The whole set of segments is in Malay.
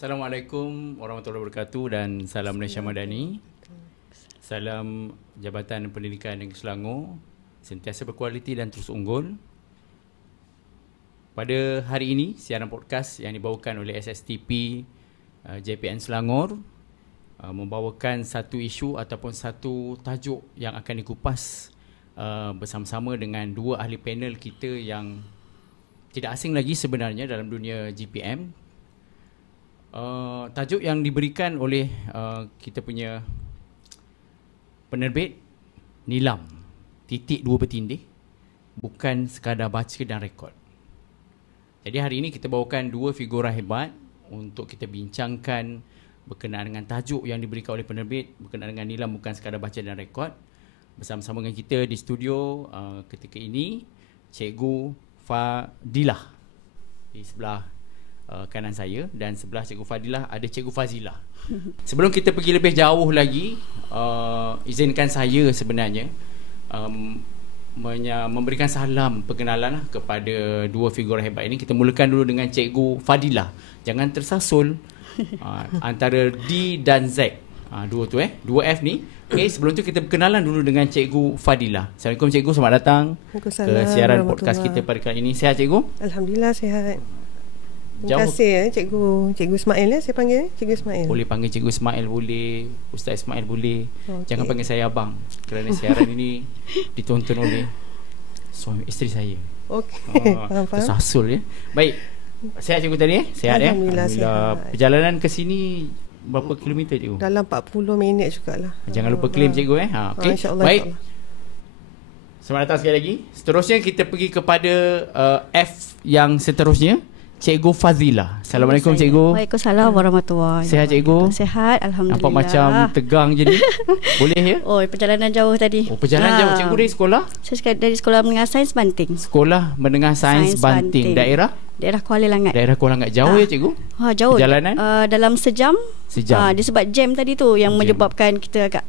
Assalamualaikum warahmatullahi wabarakatuh dan salam Malaysia Madani. Salam Jabatan Pendidikan Negeri Selangor, sentiasa berkualiti dan terus unggul. Pada hari ini, siaran podcast yang dibawakan oleh SSTP JPN Selangor membawakan satu isu ataupun satu tajuk yang akan dikupas bersama-sama dengan dua ahli panel kita yang tidak asing lagi sebenarnya dalam dunia GPM. Tajuk yang diberikan oleh kita punya penerbit Nilam titik dua bertindih, bukan sekadar baca dan rekod. Jadi hari ini kita bawakan dua figura hebat untuk kita bincangkan berkenaan dengan tajuk yang diberikan oleh penerbit berkenaan dengan Nilam bukan sekadar baca dan rekod. Bersama-sama dengan kita di studio ketika ini Cikgu Fadilah di sebelah kanan saya, dan sebelah Cikgu Fadilah ada Cikgu Fazilah. Sebelum kita pergi lebih jauh lagi, izinkan saya sebenarnya memberikan salam perkenalan kepada dua figura hebat ini. Kita mulakan dulu dengan Cikgu Fadilah. Jangan tersasul antara D dan Z. Dua tu dua F ni. Okay, sebelum tu kita berkenalan dulu dengan Cikgu Fadilah. Assalamualaikum Cikgu, selamat datang ke siaran podcast kita pada kali ini. Sihat Cikgu? Alhamdulillah sihat. Terima kasih Cikgu Ismail saya panggil Cikgu Ismail. Boleh panggil Cikgu Ismail, boleh Ustaz Ismail, boleh. Jangan panggil saya abang, kerana siaran ini ditonton oleh suami isteri saya. Okey. Tersasul ya. Baik. Sihat Cikgu tadi Sihat Alhamdulillah, sihat. Perjalanan ke sini berapa kilometer Cikgu? Dalam 40 minit jugalah. Jangan lupa claim Cikgu okey. InsyaAllah. Baik. Selamat datang sekali lagi. Seterusnya kita pergi kepada F yang seterusnya, Cikgu Fazilah. Assalamualaikum Cikgu. Waalaikumsalam warahmatullahi wabarakatuh. Sihat Cikgu? Sihat, alhamdulillah. Nampak macam tegang je ni. Boleh ya? Oh, perjalanan jauh tadi. Perjalanan jauh. Cikgu dari sekolah? Saya dari Sekolah Menengah Sains Banting. Sekolah Menengah Sains Banting. Daerah Kuala Langat. Daerah Kuala Langat. Jauh ya Cikgu? Jauh. Perjalanan? Dalam sejam. Disebab jam tadi tu yang jam menyebabkan kita agak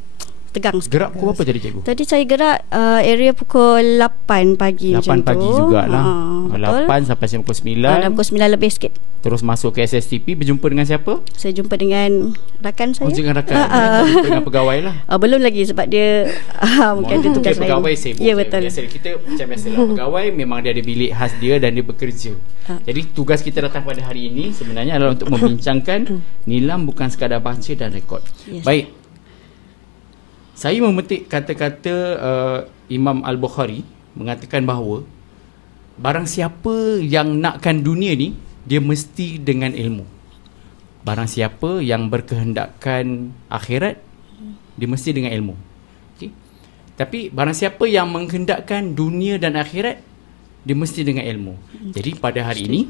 tegang sikit. Gerak pukul berapa tadi Cikgu? Tadi saya gerak area pukul 8 pagi 8 pagi jugalah. 8 sampai pukul 9. Dalam pukul 9 lebih sikit. Terus masuk ke SSTP, berjumpa dengan siapa? Saya jumpa dengan rakan saya. Dengan rakan. Dengan pegawai lah. Belum lagi sebab dia mungkin ada tugas lain. Pegawai sibuk. Ya, betul. Biasa kita macam biasalah. Pegawai memang dia ada bilik khas dia dan dia bekerja. Jadi tugas kita datang pada hari ini sebenarnya adalah untuk membincangkan Nilam bukan sekadar baca dan rekod. Yes. Baik. Saya memetik kata-kata Imam Al-Bukhari mengatakan bahawa barang siapa yang nakkan dunia ni, dia mesti dengan ilmu. Barang siapa yang berkehendakkan akhirat, dia mesti dengan ilmu. Okay? Tapi barang siapa yang menghendakkan dunia dan akhirat, dia mesti dengan ilmu. Jadi pada hari ini,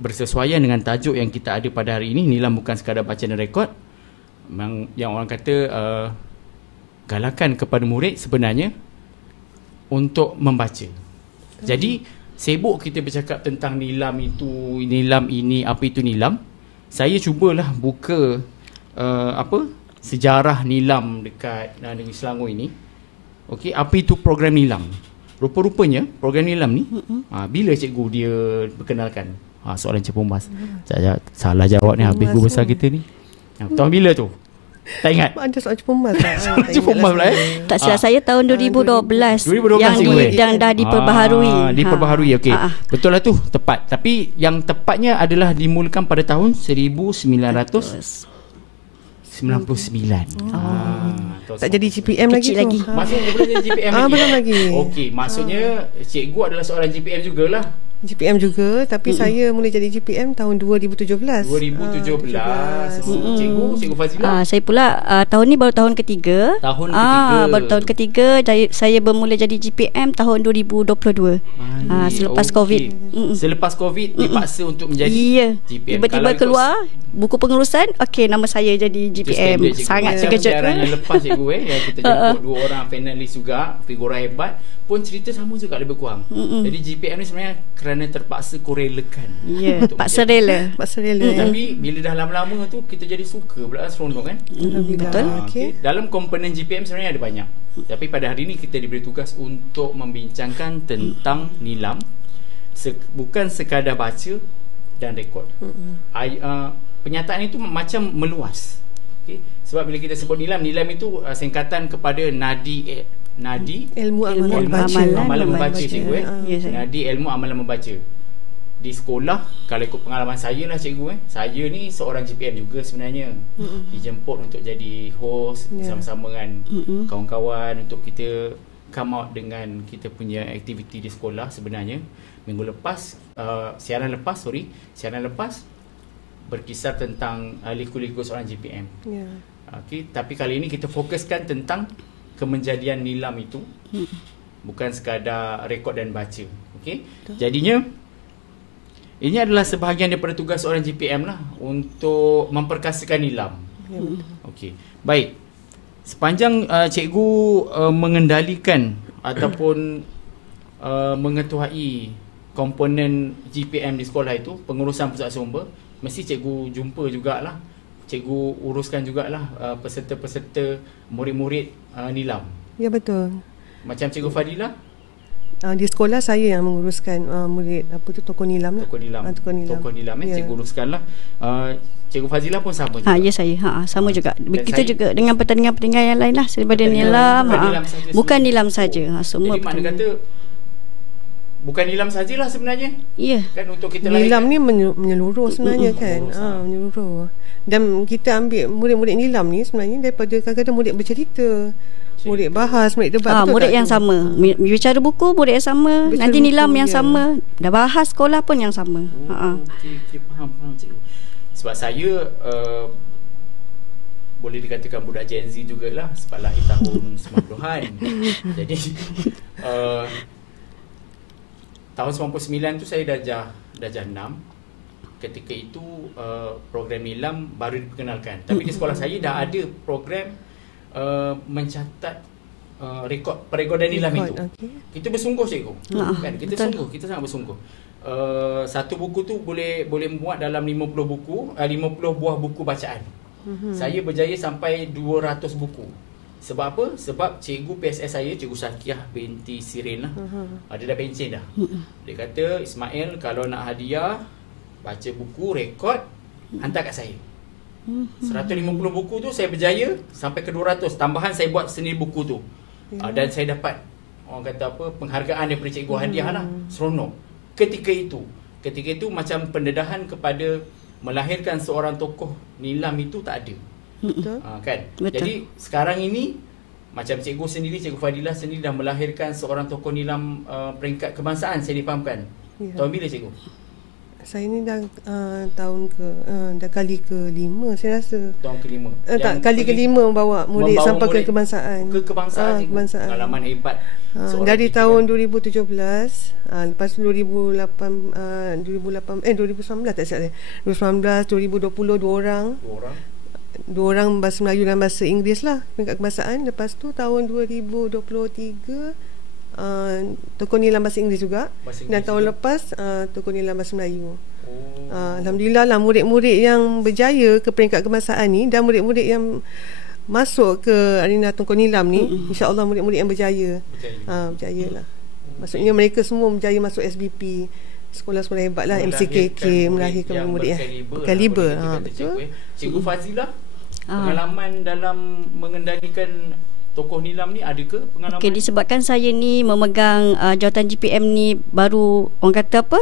bersesuaian dengan tajuk yang kita ada pada hari ini, Nilam bukan sekadar baca dan rekod, yang orang kata galakan kepada murid sebenarnya untuk membaca. Jadi sibuk kita bercakap tentang Nilam itu, Nilam ini, apa itu Nilam. Saya cubalah buka sejarah Nilam dekat negeri Selangor ini. Okey, apa itu program Nilam? Rupa-rupanya program Nilam ni bila cikgu dia perkenalkan? Soalan Cikgu Mas. Saya salah jawab ni, habis guru besar kita ni. Tahun bila tu? Tak ingat? Ada soal Cepumas lah. Tak silap saya tahun 2012 yang dah diperbaharui. Diperbaharui, okey. Betul lah tu, tepat. Tapi yang tepatnya adalah dimulakan pada tahun 1999. Tak jadi GPM lagi tu. Maksudnya belum jadi GPM lagi? Belum lagi. Okey, maksudnya cikgu adalah seorang GPM jugalah. GPM juga, tapi saya mulai jadi GPM tahun 2017. 2017. Cikgu Fazilah. Saya pula tahun ni baru tahun ketiga. Baru tahun ketiga saya bermula jadi GPM tahun 2022. Selepas COVID. Selepas COVID dipaksa untuk menjadi GPM. Tiba-tiba keluar buku pengurusan, okey, nama saya jadi GPM. Sangat terkejut. Siaran yang lepas cikgu yang kita jemput dua orang finalis juga, figura hebat, pun cerita sama juga lebih kurang. Jadi GPM ni sebenarnya kerana terpaksa korelakan. Ya, paksa rela. Tapi bila dah lama-lama tu kita jadi suka pula, seronok kan? Betul. Okay. Dalam komponen GPM sebenarnya ada banyak. Tapi pada hari ini kita diberi tugas untuk membincangkan tentang Nilam, bukan sekadar baca dan rekod. penyataan itu macam meluas. Okay? Sebab bila kita sebut nilam itu singkatan kepada nadi ilmu amalan membaca, cikgu. Nadi ilmu amalan membaca. Di sekolah, kalau ikut pengalaman saya lah cikgu, saya ni seorang GPM juga sebenarnya. Dijemput untuk jadi host bersama-sama dengan kawan-kawan untuk kita come out dengan kita punya aktiviti di sekolah. Sebenarnya minggu lepas, siaran lepas berkisar tentang liku-liku seorang GPM. Okay, tapi kali ini kita fokuskan tentang kemenjadian nilam itu, bukan sekadar rekod dan baca. Okay? Jadinya ini adalah sebahagian daripada tugas seorang GPM lah untuk memperkasakan nilam. Okay. Baik. Sepanjang cikgu mengendalikan ataupun mengetuai komponen GPM di sekolah itu, pengurusan pusat sumber, mesti cikgu jumpa jugalah, cikgu uruskan jugalah peserta-peserta, murid-murid nilam. Ya, betul. Macam Cikgu Fadilah, di sekolah saya yang menguruskan murid tokoh nilam lah. Tokoh nilam cikgu uruskanlah. Cikgu Fazilah pun sama juga. Ya, saya sama juga. Kita juga dengan pertandingan-pertandingan yang lain lah daripada nilam. Bukan nilam saja. Semua. Jadi makna kata bukan nilam sajalah sebenarnya. Ya. Kan untuk kita nilam ni menyeluruh sebenarnya kan. Menyeluruh. Dan kita ambil murid-murid nilam ni sebenarnya daripada kadang-kadang murid bercerita, murid bahas, murid debat. Murid yang sama. Bicara buku, murid yang sama. Nanti nilam yang sama. Dah bahas sekolah pun yang sama. Okay, faham cikgu. Sebab saya boleh dikatakan budak Gen Z jugalah, sebab lahir tahun 90-an. Jadi tahun 99 tu saya darjah 6. Ketika itu program nilam baru diperkenalkan. Tapi di sekolah saya dah ada program mencatat perekodan nilam itu. Kita bersungguh cikgu. Kan kita betul. Kita sangat bersungguh. Satu buku tu boleh muat dalam 50 buah buku bacaan. Saya berjaya sampai 200 buku. Sebab apa? Sebab cikgu PSS saya, Cikgu Sakiah binti Sirin lah. Dia dah pencen dah. Dia kata, Ismail, kalau nak hadiah, baca buku, rekod, hantar kat saya. 150 buku tu saya berjaya sampai ke 200. Tambahan saya buat sendiri buku tu. Dan saya dapat orang kata apa, penghargaan daripada cikgu, hadiah lah. Seronok. Ketika itu macam pendedahan kepada melahirkan seorang tokoh nilam itu tak ada. Betul. Kan? Betul. Jadi sekarang ini macam cikgu sendiri, Cikgu Fadilah sendiri dah melahirkan seorang tokoh nilam peringkat kebangsaan, saya difahamkan. Tahun bila cikgu? Saya ni dah dah kali ke-5 saya rasa. Tahun ke-5. Kali ke-5 membawa murid sampai ke kebangsaan. Kebangsaan. Pengalaman hebat. Dari tahun 2017, lepas 2019 tak silap saya. 2019, 2020 dua orang bahasa Melayu dan bahasa Inggeris lah peringkat kebangsaan. Lepas tu tahun 2023 tokoh nilam bahasa Inggeris juga. Dan tahun lepas tokoh nilam bahasa Melayu. Alhamdulillah lah, murid-murid yang berjaya ke peringkat kebangsaan ni dan murid-murid yang masuk ke arena tokoh nilam ni, insya-Allah murid-murid yang berjaya. Berjaya lah. Maksudnya mereka semua berjaya masuk SBP, sekolah-sekolah hebat lah, MCKK, melahirkan murid yang berkaliber. Betul. Cikgu Fazilah, pengalaman dalam mengendalikan tokoh nilam ni ada ke pengalaman? Okey, disebabkan saya ni memegang jawatan GPM ni baru, orang kata apa?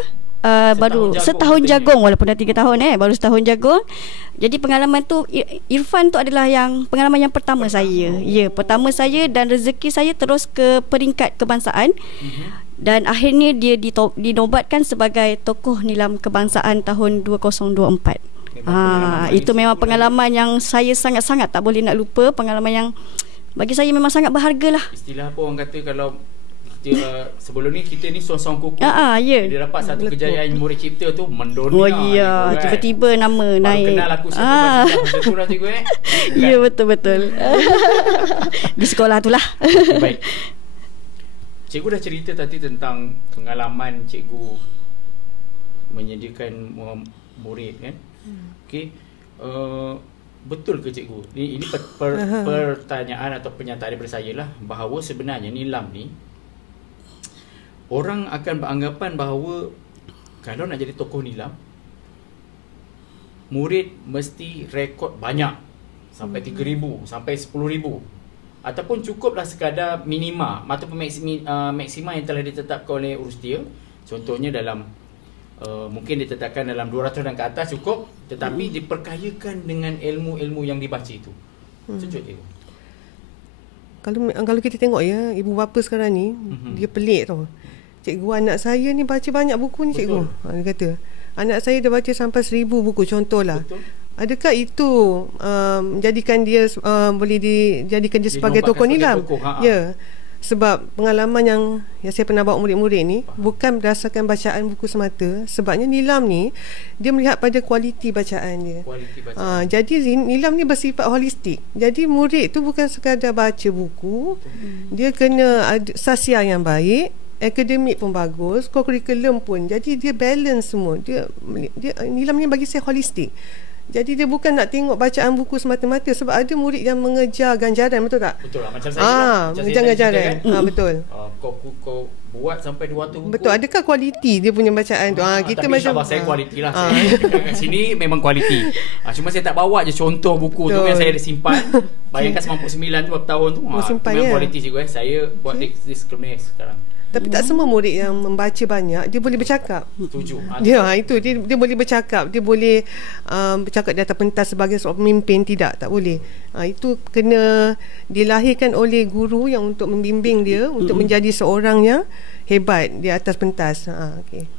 Baru setahun jagung walaupun dah 3 tahun baru setahun jagung. Jadi pengalaman tu, Irfan tu adalah yang pengalaman yang pertama saya. Ya, pertama saya, dan rezeki saya terus ke peringkat kebangsaan. Dan akhirnya dia dinobatkan sebagai tokoh nilam kebangsaan tahun 2024. Itu memang pengalaman yang saya sangat-sangat tak boleh nak lupa. Pengalaman yang bagi saya memang sangat berharga lah. Istilah apa orang kata, kalau sebelum ni kita ni song-song kuku. Dia dapat satu kejayaan murid cipta tu mendunia. Oh iya, tiba-tiba nama naik. Kenal aku betul lah cikgu Ya, betul-betul. Di sekolah tu lah. Baik. Cikgu dah cerita tadi tentang pengalaman cikgu menyediakan murid kan. Okey. Betul ke cikgu? Ini pertanyaan atau pernyataan daripada saya lah, bahawa sebenarnya nilam ni orang akan beranggapan bahawa kalau nak jadi tokoh nilam murid mesti rekod banyak sampai 3,000 sampai 10,000, ataupun cukuplah sekadar minima ataupun maksima yang telah ditetapkan oleh Urustia. Contohnya dalam mungkin ditetapkan dalam 200 dan ke atas cukup, tetapi diperkayakan dengan ilmu-ilmu yang dibaca itu. Setuju cikgu? Kalau kita tengok ya, ibu bapa sekarang ni dia pelik tau. Cikgu, anak saya ni baca banyak buku ni cikgu. Dia kata anak saya dah baca sampai 1,000 buku contohlah. Betul. Adakah itu menjadikan dia boleh dijadikan dia sebagai tokoh nilam? Ya. Sebab pengalaman yang saya pernah bawa murid-murid ni bukan berdasarkan bacaan buku semata. Sebabnya nilam ni dia melihat pada kualiti bacaan dia. Jadi nilam ni bersifat holistik. Jadi murid tu bukan sekadar baca buku, dia kena ada sasia yang baik, akademik pun bagus, kurikulum pun. Jadi dia balance semua. Dia nilam ni bagi saya holistik. Jadi dia bukan nak tengok bacaan buku semata-mata. Sebab ada murid yang mengejar ganjaran, betul tak? Betul lah, macam saya mengejar ganjaran kan? Betul. Kau buat sampai 200 buku. Betul, adakah kualiti dia punya bacaan tu? Kita tapi macam saya kualiti lah. Saya kat sini memang kualiti. Cuma saya tak bawa je contoh buku tu yang saya ada simpan. Bayangkan 99 tu berapa tahun tu. Memang kualiti cikgu. Saya buat disclaimer sekarang. Tapi tak semua murid yang membaca banyak dia boleh bercakap. Setuju. Dia boleh bercakap, dia boleh bercakap di atas pentas sebagai seorang pemimpin. Tak boleh. Itu kena dilahirkan oleh guru yang untuk membimbing dia untuk menjadi seorang yang hebat di atas pentas. Okay.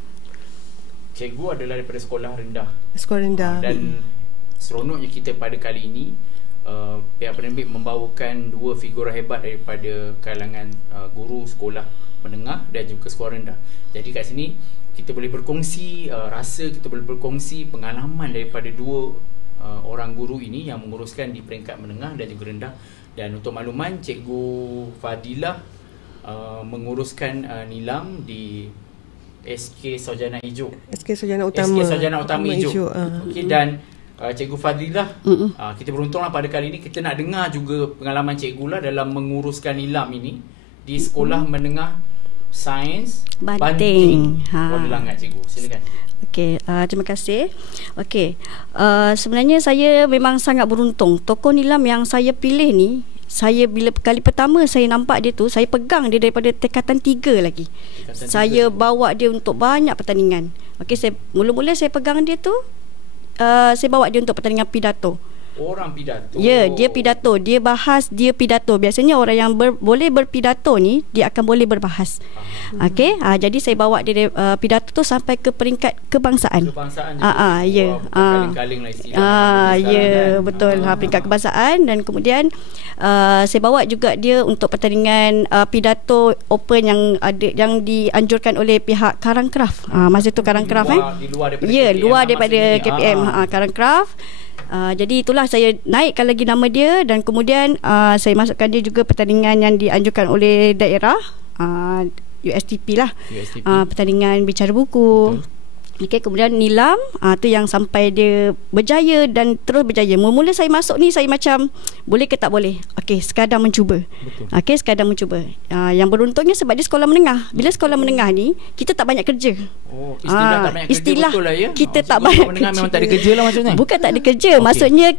Cikgu adalah daripada sekolah rendah. Sekolah rendah. Dan seronoknya kita pada kali ini pihak penerbit membawakan dua figura hebat daripada kalangan guru sekolah menengah dan juga sekolah rendah. Jadi kat sini kita boleh berkongsi rasa, kita boleh berkongsi pengalaman daripada dua orang guru ini yang menguruskan di peringkat menengah dan juga rendah. Dan untuk makluman, Cikgu Fadilah menguruskan nilam di SK Sarjana Ijo. SK Sarjana Utama. SK Sarjana Utama Ijo. Okey, dan Cikgu Fadilah, kita beruntunglah pada kali ini kita nak dengar juga pengalaman cikgu lah dalam menguruskan nilam ini di sekolah menengah Sains Banting. Kuala Langat, cikgu. Silakan. Okey, terima kasih. Okey, sebenarnya saya memang sangat beruntung. Tokoh nilam yang saya pilih ni, saya bila kali pertama saya nampak dia tu, saya pegang dia daripada tingkatan 3 lagi. Saya bawa dia untuk banyak pertandingan. Okey, mula-mula saya pegang dia tu, saya bawa dia untuk pertandingan pidato. Orang pidato. Ya, dia pidato. Dia bahas, dia pidato. Biasanya orang yang boleh berpidato ni, dia akan boleh berbahas. Okey, jadi saya bawa dia pidato tu sampai ke peringkat kebangsaan. Kebangsaan ya. Kaling-kaling lah istilah. Ya, betul. Peringkat kebangsaan. Dan kemudian saya bawa juga dia untuk pertandingan pidato open yang ada, yang dianjurkan oleh pihak Karangkraf. Masa tu Karangkraf luar daripada KPM. Karangkraf. Jadi itulah saya naikkan lagi nama dia. Dan kemudian saya masukkan dia juga pertandingan yang dianjurkan oleh daerah, USTP lah, pertandingan bicara buku. Okey, kemudian nilam, tu yang sampai dia berjaya dan terus berjaya. Mula-mula saya masuk ni, saya macam boleh ke tak boleh. Okey, sekadar mencuba. Okey, sekadar mencuba. Yang beruntungnya sebab dia sekolah menengah. Bila sekolah menengah ni, kita tak banyak kerja. Istilah tak banyak kerja, betul lah ya. Kita tak banyak kerja. Memang tak ada kerja lah maksudnya. Bukan tak ada kerja, maksudnya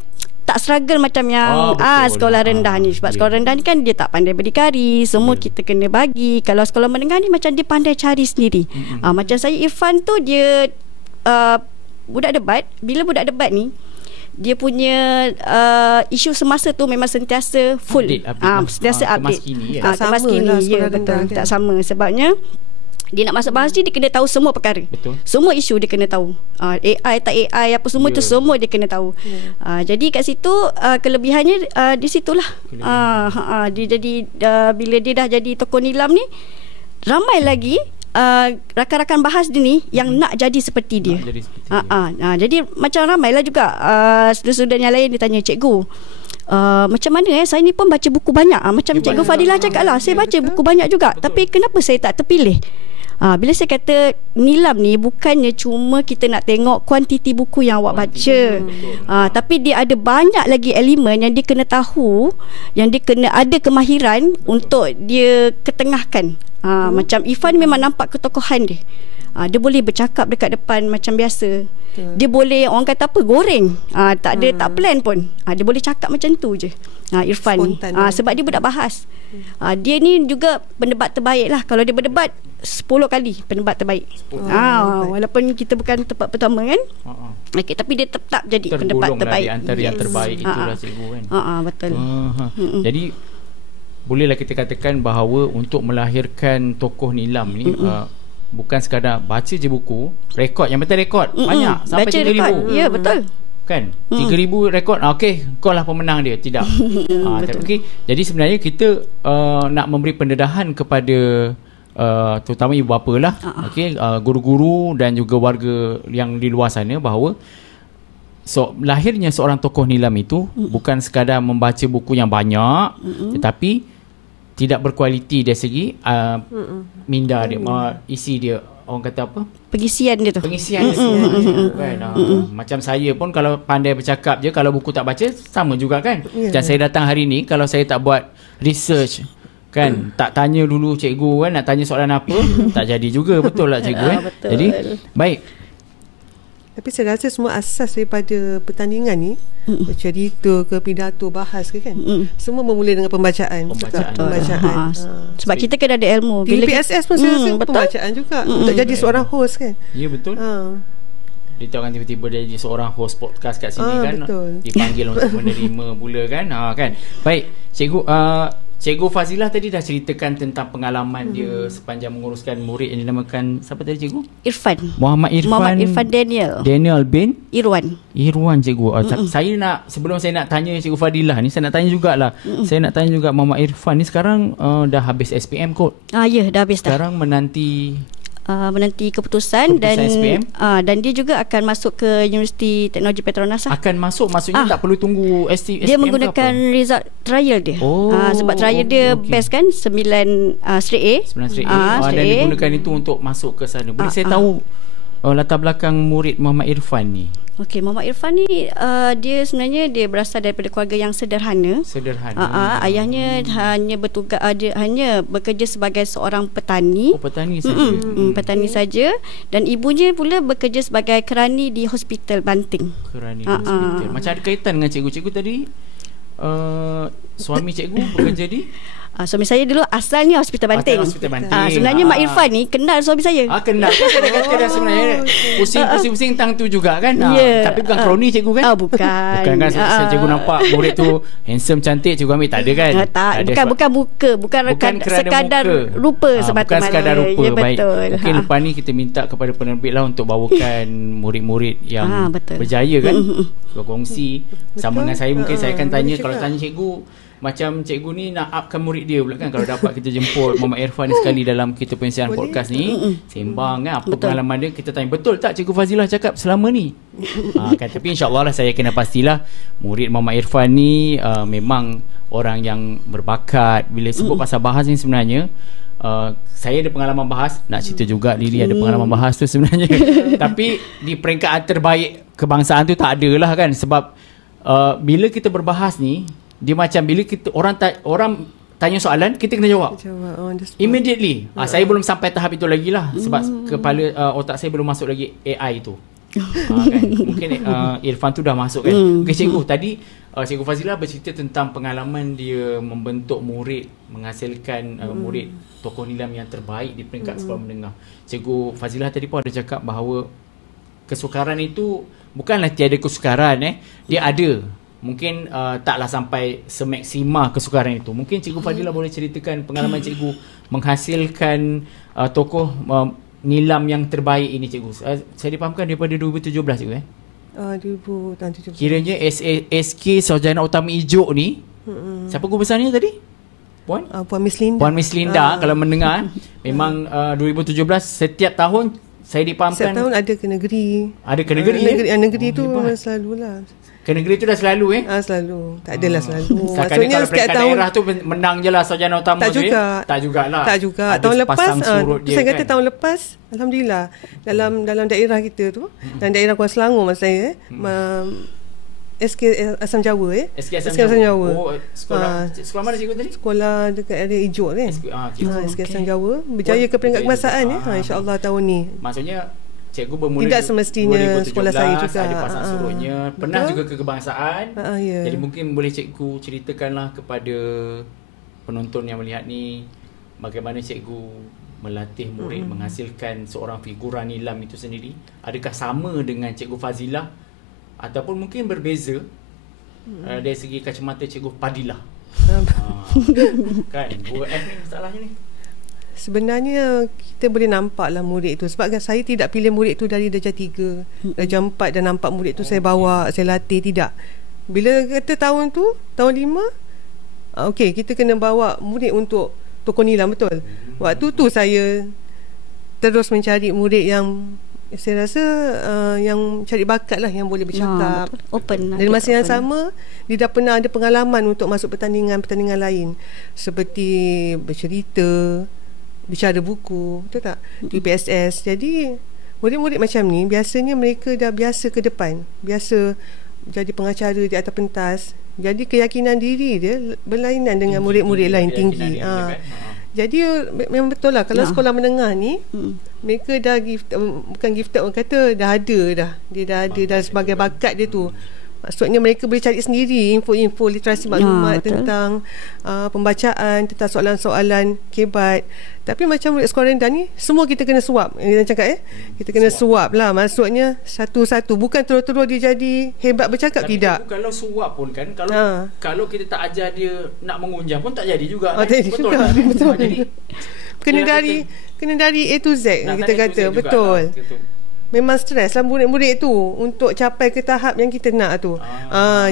tak struggle macam yang sekolah rendah ni. Sebab sekolah rendah ni kan dia tak pandai berdikari, semua kita kena bagi. Kalau sekolah menengah ni macam dia pandai cari sendiri. Macam saya Irfan tu, dia budak debat. Bila budak debat ni, dia punya isu semasa tu memang sentiasa full, sentiasa update. Kemas kini, ya, betul. Tak sama. Sebabnya dia nak masuk bahas ni, dia kena tahu semua perkara. Betul. Semua isu dia kena tahu. AI tak AI apa semua tu, semua dia kena tahu. Jadi kat situ kelebihannya di situlah. Dia jadi bila dia dah jadi tokoh nilam ni, ramai lagi rakan-rakan bahas dia ni yang nak jadi seperti dia. Jadi macam ramailah juga sudut-sudut yang lain dia tanya, cikgu, macam mana saya ni pun baca buku banyak. Macam Cikgu Fadilah cakap lah, saya baca buku banyak juga. Tapi kenapa saya tak terpilih? Bila saya kata nilam ni bukannya cuma kita nak tengok kuantiti buku yang awak baca, tapi dia ada banyak lagi elemen yang dia kena tahu, yang dia kena ada kemahiran untuk dia ketengahkan. Macam Irfan memang nampak ketokohan dia. Dia boleh bercakap dekat depan macam biasa. Dia boleh, orang kata apa, goreng. Tak ada, tak plan pun. Dia boleh cakap macam tu je. Irfan ni. Sebab dia budak bahas. Dia ni juga pendebat terbaik lah. Kalau dia berdebat 10 kali pendebat terbaik. Walaupun kita bukan tempat pertama kan. Okay, tapi dia tetap jadi pendebat terbaik. Tergolong lah di antara yang terbaik itulah cikgu kan. Betul. Jadi bolehlah kita katakan bahawa untuk melahirkan tokoh Nilam ni bukan sekadar baca je buku, rekod, yang penting rekod banyak sampai 3,000. Ya, betul. Kan 3,000 rekod, okey, kau lah pemenang dia. Tidak. Okay. Jadi sebenarnya kita nak memberi pendedahan kepada terutama ibu bapa lah, okey, guru-guru dan juga warga yang di luar sana bahawa lahirnya seorang tokoh Nilam itu bukan sekadar membaca buku yang banyak, tetapi tidak berkualiti dari segi minda dia, isi dia, orang kata apa? Pengisian dia tu. Pengisian kan. Macam saya pun kalau pandai bercakap je, kalau buku tak baca sama juga kan. Macam saya datang hari ni, kalau saya tak buat research kan, tak tanya dulu cikgu kan, nak tanya soalan apa, tak jadi juga. Betul lah cikgu betul. Jadi baik. Tapi saya rasa semua asas daripada pertandingan ni, cerita ke pidato, bahas ke kan, semua bermula dengan pembacaan. Sebab kita kena ada ilmu. Bila PSS pun saya rasa pembacaan juga untuk jadi seorang host kan. Ya, betul. Dia tahu kan tiba-tiba dia jadi seorang host podcast kat sini kan. Betul. Dipanggil untuk menerima pula kan. Kan. Baik, cikgu Cikgu Fazilah tadi dah ceritakan tentang pengalaman dia sepanjang menguruskan murid yang dinamakan, siapa tadi cikgu? Irfan. Muhammad Irfan Daniel bin Irwan cikgu. Saya nak, sebelum saya nak tanya Cikgu Fadilah ni, saya nak tanya jugalah. Saya nak tanya juga Muhammad Irfan ni sekarang dah habis SPM kot. Ya, dah habis dah. Sekarang menanti keputusan dan SPM. Dan dia juga akan masuk ke Universiti Teknologi Petronas lah. Akan masuk, maksudnya tak perlu tunggu SPM. Dia menggunakan result trial dia. Sebab trial dia best kan 9 straight A. Dan dia gunakan itu untuk masuk ke sana. Boleh saya tahu latar belakang murid Muhammad Irfan ni? Okey, Muhammad Irfan ni dia sebenarnya dia berasal daripada keluarga yang sederhana. Ayahnya hanya bertugas, hanya bekerja sebagai seorang petani. Petani saja. Petani saja, dan ibunya pula bekerja sebagai kerani di hospital Banting. Hospital. Macam ada kaitan dengan cikgu-cikgu tadi. Suami cikgu bekerja di suami saya dulu asalnya Hospital Banting. Sebenarnya Mak Irfan ni kenal suami saya. Kenal. Saya dah kata dah sebenarnya pusing-pusing tang tu juga kan. Tapi bukan kroni cikgu kan? Bukan kan. Saya cikgu nampak murid tu handsome, cantik, cikgu ambil tak ada kan? Bukan muka, bukan sekadar rupa semata-mata. Bukan sekadar rupa. Ya, baik. Betul. Mungkin lepas ni kita minta kepada penerbit lah untuk bawakan murid-murid yang berjaya kan. Berkongsi sama dengan saya. Mungkin saya akan tanya, kalau tanya cikgu, macam cikgu ni nak upkan murid dia pula kan, kalau dapat kita jemput Muhammad Irfan ni sekali dalam kita pensiaran podcast ni, sembang kan apa pengalaman dia, kita tanya betul tak Cikgu Fazilah cakap selama ni kan. Tapi insyaAllah lah saya kena pastilah murid Muhammad Irfan ni memang orang yang berbakat. Bila sebut pasal bahas ni sebenarnya saya ada pengalaman bahas, nak cerita juga Lily ada pengalaman bahas tu sebenarnya tapi di peringkat terbaik kebangsaan tu tak ada lah kan. Sebab bila kita berbahas ni, dia macam bila kita orang tanya soalan, kita kena jawab immediately. Saya belum sampai tahap itu lagi lah, sebab kepala otak saya belum masuk lagi AI tu. Kan? Mungkin Irfan tu dah masuk kan. Okay, cikgu tadi Cikgu Fazilah bercerita tentang pengalaman dia membentuk murid, menghasilkan murid tokoh Nilam yang terbaik di peringkat sekolah menengah. Cikgu Fazilah tadi pun ada cakap bahawa kesukaran itu bukanlah tiada kesukaran, dia ada. Mungkin taklah sampai semaksima kesukaran itu. Mungkin Cikgu Fadilah boleh ceritakan pengalaman cikgu menghasilkan tokoh Nilam yang terbaik ini cikgu. Saya dipahamkan daripada 2017 cikgu 2017. Kiranya SK Sarjana Utama Ijuk ni, siapa guru besarnya tadi? Puan Miss Linda. Puan Miss Linda kalau mendengar memang 2017 setiap tahun saya dipahamkan setiap tahun ada ke negeri. Ada ke negeri. Negeri tu selalulah. Ke negeri tu dah selalu selalu. Tak adalah selalu. Maksudnya kalau peringkat daerah tu menang je lah sarjana utama tak tu. juga. Tak jugalah. Tak juga. Tahun lepas saya kata tahun lepas alhamdulillah dalam daerah kita tu, dalam daerah Kuala Selangor masa saya SK Asam Jawa SK Asam Jawa. Oh, sekolah mana cikgu tadi? Sekolah dekat area Ijuk kan. SK Asam Jawa. Berjaya ke peringkat kebangsaan insya-Allah tahun ni. Maksudnya cikgu bermula tidak semestinya 2017, sekolah saya juga ada pasang surutnya, pernah juga ke kebangsaan. Ya. Jadi mungkin boleh cikgu ceritakanlah kepada penonton yang melihat ni bagaimana cikgu melatih murid menghasilkan seorang figura nilam itu sendiri. Adakah sama dengan Cikgu Fazilah ataupun mungkin berbeza dari segi kacamata Cikgu Padilah? Kan dua F ni masalahnya ni. Sebenarnya kita boleh nampaklah murid tu, sebab kan saya tidak pilih murid tu dari darjah 3, darjah 4 dan nampak murid tu saya bawa, saya latih, tidak. Bila kata tahun tu, tahun 5, okey, kita kena bawa murid untuk tokoh nilam, betul. Waktu tu saya terus mencari murid yang saya rasa yang cari bakat lah, yang boleh bercakap, open. Dan masa yang sama dia dah pernah ada pengalaman untuk masuk pertandingan lain, seperti bercerita, bicara buku, betul tak, di PSS. Jadi murid-murid macam ni biasanya mereka dah biasa ke depan, biasa jadi pengacara di atas pentas. Jadi keyakinan diri dia berlainan dengan murid-murid lain tinggi. Jadi memang betul lah, kalau sekolah menengah ni mereka dah bukan gifted, orang kata dah ada dah. Dia dah ada dah sebagai bakat dia tu. Maksudnya mereka boleh cari sendiri info-info literasi maklumat tentang pembacaan, tentang soalan-soalan kebat. Tapi macam murid sekolah rendah ni, semua kita kena suap. Yang cakap kita kena suap lah. Maksudnya satu-satu, bukan terus-terus dia jadi hebat bercakap. Tapi tidak. Kalau suap pun kan, kalau kita tak ajar dia nak mengunjang pun tak jadi juga kan? Betul juga. Betul. Jadi kena dari A to Z kita kata. Betul. Memang stres lah murid-murid tu untuk capai ke tahap yang kita nak tu.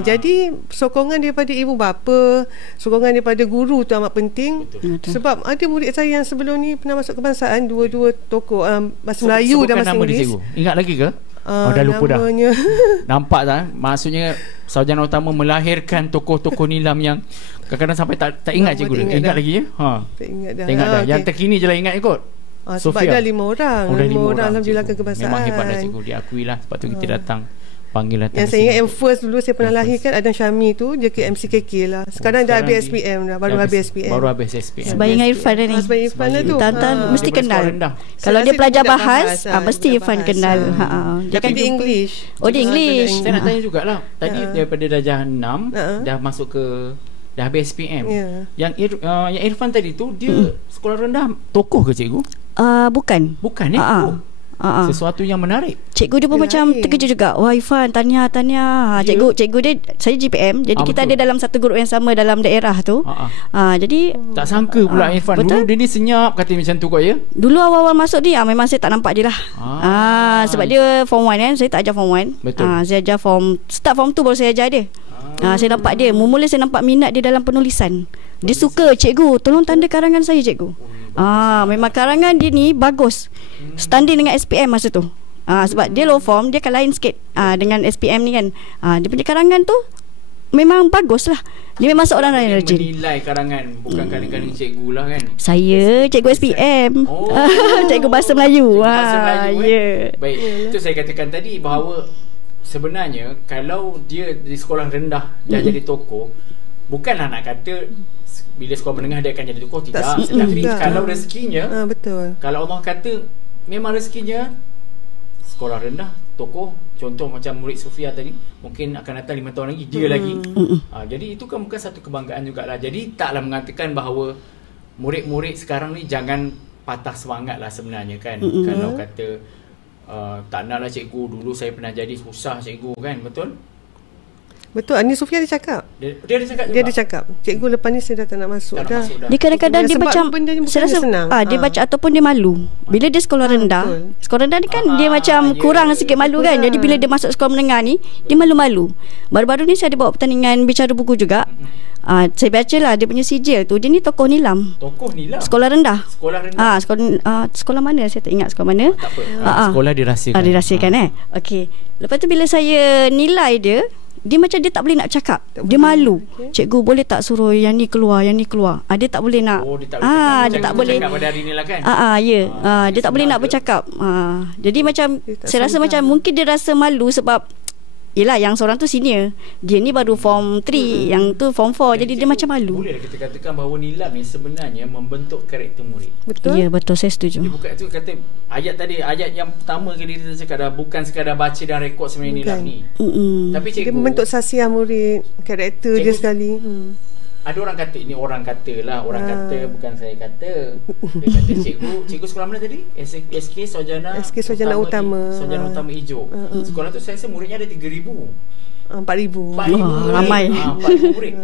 Jadi sokongan daripada ibu bapa, sokongan daripada guru tu amat penting. Betul. Sebab ada murid saya yang sebelum ni pernah masuk kebangsaan, dua-dua tokoh bahasa Melayu dan bahasa Inggeris. Ingat lagi ke? Dah lupa namanya. Dah. Nampak tak? Maksudnya sarjana utama melahirkan tokoh-tokoh nilam yang kadang-kadang sampai tak ingat cikgu. Ingat lagi ya? Tak ingat dah. Okay. Yang terkini je lah ingat ikut. Sebab dah 5 orang. 5 orang alhamdulillah ke kebangsaan. Memang hebat lah cikgu, diakui lah. Sebab tu kita datang panggil datang. Yang saya ingat yang first dulu saya pernah lahirkan Adam Syami tu, dia ke MCKK lah. Sekarang dah habis SPM dah, baru habis SPM. Sebab dengan Irfan dah ni. Sebab Irfan lah tu. Tantan mesti kenal. Kalau dia pelajar bahas, mesti Irfan kenal. Dia kan di English. Di English. Saya nak tanya jugalah. Tadi daripada darjah 6 dah masuk ke dah habis SPM. Yang Irfan tadi tu dia sekolah rendah tokoh ke cikgu? Bukan. Bukan sesuatu yang menarik. Cikgu dia pun macam terkejut juga. Wah Irfan, tahniah. Cikgu dia, saya GPM. Jadi kita ada dalam satu grup yang sama dalam daerah tu. Jadi tak sangka pula Irfan. Dulu dia ni senyap kata macam tu kot ya. Dulu awal-awal masuk dia memang saya tak nampak dia lah. Sebab dia form 1 kan. Saya tak ajar form 1. Betul. Saya ajar start form 2 baru saya ajar dia. Saya nampak dia. Mula saya nampak minat dia dalam penulisan. Dia suka, cikgu tolong tanda karangan saya cikgu. Memang karangan dia ni bagus, standing dengan SPM masa tu. Sebab dia low form, dia akan lain sikit dengan SPM ni kan. Dia punya karangan tu memang bagus lah. Dia memang seorang yang rajin. Menilai karangan, bukan kadang-kadang cikgu lah kan. Saya cikgu SPM. Cikgu Bahasa Melayu. Baik, itu saya katakan tadi bahawa sebenarnya kalau dia di sekolah rendah dah jadi tokoh, bukanlah nak kata bila sekolah menengah dia akan jadi tokoh, tidak. Tetapi kalau rezekinya, betul. Kalau Allah kata memang rezekinya sekolah rendah tokoh, contoh macam murid Sofia tadi, mungkin akan datang 5 tahun lagi dia lagi. Jadi itu kan bukan satu kebanggaan jugalah. Jadi taklah mengatakan bahawa murid-murid sekarang ni jangan patah semangat lah sebenarnya kan. Kalau kata tak naklah cikgu, dulu saya pernah jadi susah cikgu kan, betul? Betul, Ani Sofia dia cakap. Dia ada cakap juga. Dia ada cakap, cikgu lepas ni saya dah tak nak masuk dah. Dia kadang-kadang dia macam saya rasa dia baca ataupun dia malu. Bila dia sekolah rendah, sekolah rendah ni kan dia macam kurang sikit malu kan. Jadi bila dia masuk sekolah menengah ni, dia malu-malu. Baru-baru ni saya ada bawa pertandingan bicara buku juga. Saya baca lah dia punya sijil tu. Dia ni tokoh nilam. Tokoh nilam? Sekolah rendah. Sekolah rendah. Sekolah mana saya tak ingat sekolah mana. Tak apa. Sekolah dirahsiakan. Dirahsiakan Okey. Lepas tu bila saya nilai dia macam dia tak boleh nak cakap. Dia malu. Cikgu boleh tak suruh yang ni keluar, yang ni keluar. Dia tak boleh nak. Dia tak boleh cakap pada hari ni lah kan. Dia tak boleh nak bercakap. Jadi macam saya rasa macam mungkin dia rasa malu sebab yelah yang seorang tu senior, dia ni baru form 3, yang tu form 4. Jadi dia macam malu. Boleh kita katakan bahawa Nilam ni sebenarnya membentuk karakter murid. Betul. Ya, betul, saya setuju. Dia bukan tu kata ayat yang pertama kali kita cakap dah, bukan sekadar baca dan rekod sebenarnya Nilam ni. Tapi cikgu, dia membentuk sasiah murid, karakter dia sekali. Ada orang kata, ini orang kata lah, orang kata bukan saya kata. Dia kata cikgu sekolah mana tadi? SK Sarjana Utama. Sarjana Utama Hijau. Sekolah tu saya rasa muridnya ada 3,000. 4,000. Ramai. 4,000 murid.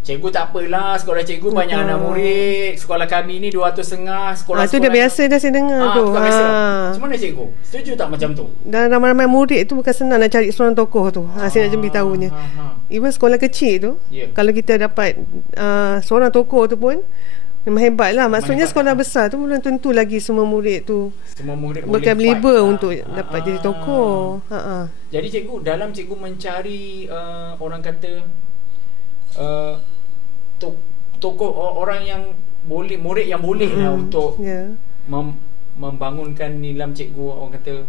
Cikgu tak apalah, sekolah cikgu banyak anak murid. Sekolah kami ni 250 sekolah. Tu dah biasa dah saya dengar tu. Macam mana cikgu? Setuju tak macam tu? Dan ramai-ramai murid tu bukan senang nak cari seorang tokoh tu. Saya nak beritahunya. Even sekolah kecil tu, kalau kita dapat seorang tokoh tu pun memang hebat lah. Maksudnya sekolah besar tu belum tentu lagi semua murid tu berkaliber untuk dapat jadi tokoh. Jadi cikgu, dalam cikgu mencari orang kata tokoh, orang yang boleh, murid yang boleh lah untuk membangunkan Nilam cikgu, orang kata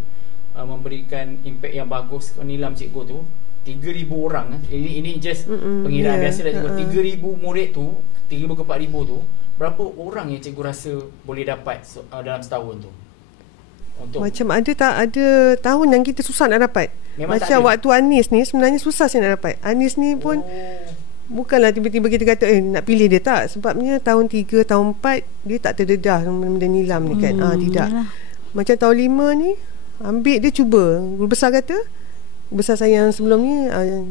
memberikan impact yang bagus ke Nilam cikgu tu, 3,000 orang. Ini just pengiraan biasa lah cikgu. 3,000 murid tu, 3,000 ke 4,000 tu, berapa orang yang cikgu rasa boleh dapat dalam setahun tu? Macam ada tahun yang kita susah nak dapat. Macam waktu Anis ni sebenarnya susah saya nak dapat. Anis ni pun bukanlah tiba-tiba kita kata nak pilih dia, tak. Sebabnya tahun 3, tahun 4 dia tak terdedah benda Nilam ni kan. Tidak. Macam tahun 5 ni ambil, dia cuba. Guru besar kata, besar saya yang sebelum ni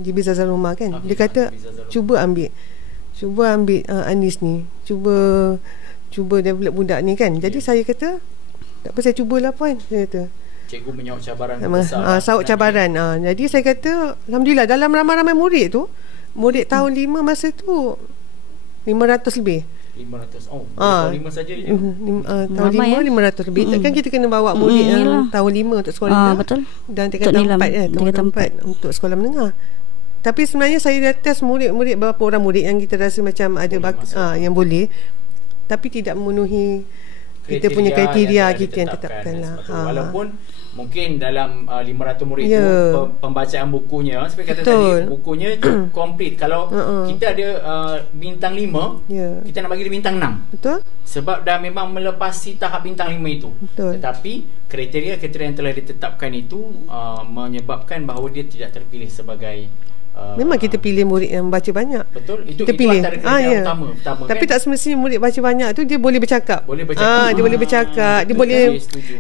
JB Zazal Rumah kan. Dia kata cuba ambil Anis ni. Cuba develop budak ni kan. Jadi saya kata tak apa, saya cubalah puan. Saya kata cikgu menyawak cabaran besar. Sawak cabaran. Jadi saya kata alhamdulillah dalam ramai-ramai murid tu, murid tahun 5 masa tu 500 lebih. 500. Tahun 5 saja je. Tahun 5 500 lebih. Takkan kita kena bawa murid yang tahun 5 untuk sekolah menengah. Betul. Dan tingkatan 4 tahun 4 untuk sekolah menengah. Tapi sebenarnya saya dah test murid-murid, berapa orang murid yang kita rasa macam ada yang boleh, tapi tidak memenuhi kita punya kriteria kita yang tetapkan lah. Walaupun mungkin dalam 500 murid tu pembacaan bukunya, seperti kata tadi, bukunya komplit. Kalau kita ada bintang 5, kita nak bagi dia bintang 6. Betul. Sebab dah memang melepasi tahap bintang 5 itu. Betul. Tetapi kriteria yang telah ditetapkan itu menyebabkan bahawa dia tidak terpilih sebagai memang kita pilih murid yang baca banyak. Betul. Itu pilih. Antara kriteria utama tapi kan? Tak semestinya murid baca banyak tu dia boleh bercakap. Dia boleh bercakap.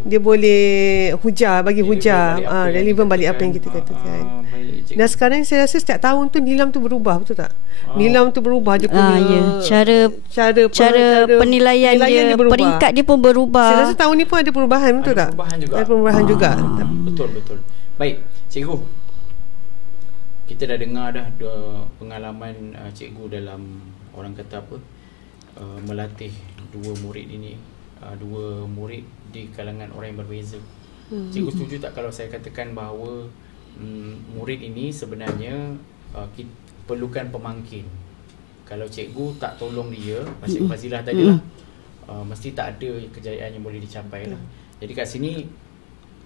Dia boleh hujah, bagi hujah, relevan balik apa yang kita katakan. Dan sekarang saya rasa setiap tahun tu Nilam tu berubah, betul tak? Nilam tu berubah, dia punya cara penilaian dia berubah. Peringkat dia pun berubah. Saya rasa tahun ni pun ada perubahan, betul tak? Ada perubahan juga. Betul. Baik, cikgu, kita dah dengar dah pengalaman cikgu dalam, orang kata apa, melatih dua murid di kalangan orang yang berbeza. Cikgu setuju tak kalau saya katakan bahawa murid ini sebenarnya kita perlukan pemangkin? Kalau cikgu tak tolong dia, Cikgu Fazilah tadi lah, mesti tak ada kejayaan yang boleh dicapai lah. Jadi kat sini,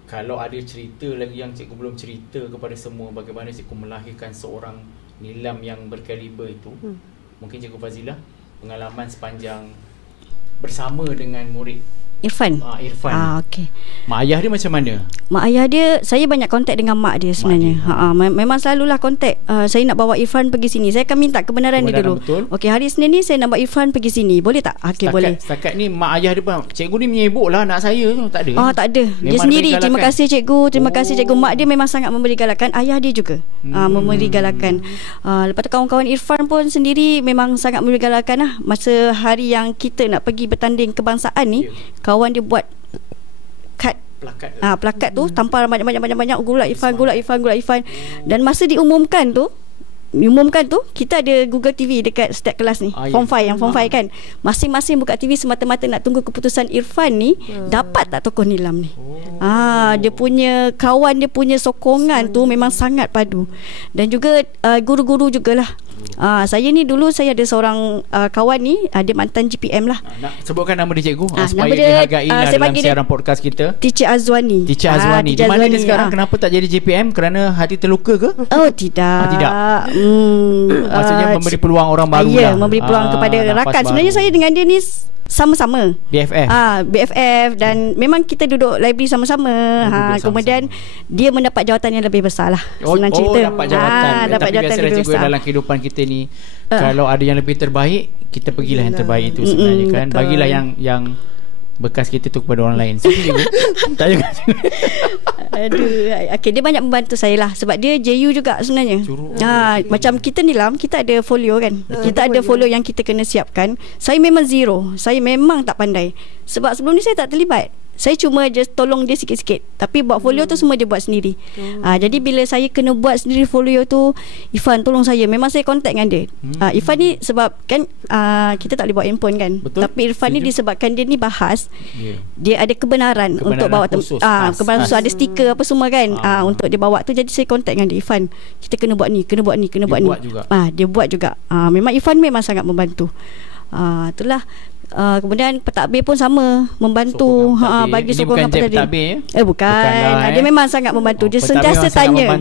kalau ada cerita lagi yang cikgu belum cerita kepada semua, bagaimana cikgu melahirkan seorang Nilam yang berkaliber itu, mungkin Cikgu Fazilah, pengalaman sepanjang bersama dengan murid Irfan. Okey. Mak ayah dia macam mana? Mak ayah dia, saya banyak kontak dengan mak dia sebenarnya. Memang selalulah kontak. Saya nak bawa Irfan pergi sini. Saya akan minta kebenaran dia dulu. Okey, hari Senin ni saya nak bawa Irfan pergi sini. Boleh tak? Okey, boleh. Setakat ni mak ayah dia pun, cikgu ni menyibuk lah anak saya tu. Tak ada. Tak ada. Dia sendiri. Terima kasih cikgu. Terima kasih cikgu. Mak dia memang sangat memberi galakan. Ayah dia juga memberi galakan. Lepas tu kawan-kawan Irfan pun sendiri memang sangat memberi galakan lah. Masa hari yang kita nak pergi bertanding kebangsaan ni, kawan dia buat plakat tu, tampal banyak-banyak gulak Irfan. Dan masa diumumkan tu, diumumkan tu, kita ada Google TV dekat setiap kelas ni. Form 5 yang Form 5 kan. Masing-masing buka TV semata-mata nak tunggu keputusan Irfan ni dapat tak tokoh Nilam ni. Dia punya kawan, dia punya sokongan tu memang sangat padu. Dan juga guru-guru jugalah. Saya ni dulu saya ada seorang kawan ni, dia mantan GPM lah. Nak sebutkan nama dia cikgu supaya nama dia, dihargai dalam siaran podcast kita. Teacher Azwani. Teacher Azwani. Di mana dia sekarang? Kenapa tak jadi GPM? Kerana hati terluka ke? Oh tidak. Tidak. Maksudnya memberi peluang orang baru lah. Memberi peluang kepada rakan. Sebenarnya saya dengan dia ni sama-sama BFF. BFF dan memang kita duduk library sama-sama. Kemudian dia mendapat jawatan yang lebih besar lah. Senang cerita. Dapat jawatan. Dapat tapi jawatan biasalah lebih cikgu besar dalam kehidupan kita ni, kalau ada yang lebih terbaik, kita pergilah yang terbaik itu sebenarnya kan. Betul. Bagilah yang bekas kita tu kepada orang lain. Seperti cikgu. Tak juga. Aduh, okay, dia banyak membantu saya lah sebab dia JU juga sebenarnya. Macam kita Nilam, kita ada folio kan. Kita ada folio yang kita kena siapkan. Saya memang zero. Saya memang tak pandai. Sebab sebelum ni saya tak terlibat. Saya cuma just tolong dia sikit-sikit. Tapi buat folio tu semua dia buat sendiri. Jadi bila saya kena buat sendiri folio tu, Irfan tolong saya. Memang saya contact dengan dia. Irfan ni sebab kan kita tak boleh bawa handphone kan. Betul. Tapi Irfan ni disebabkan dia ni bahas, dia ada kebenaran untuk bawa khusus, kebenaran khusus, ada stiker apa semua kan. Untuk dia bawa tu. Jadi saya contact dengan dia, Irfan, kita kena buat ni, kena buat ni, kena buat ni. Dia buat juga. Memang Irfan memang sangat membantu. Itulah. Kemudian pentadbir pun sama membantu, bagi sokongan pada dia. Bukan. Dia memang sangat membantu. Dia sentiasa tanya.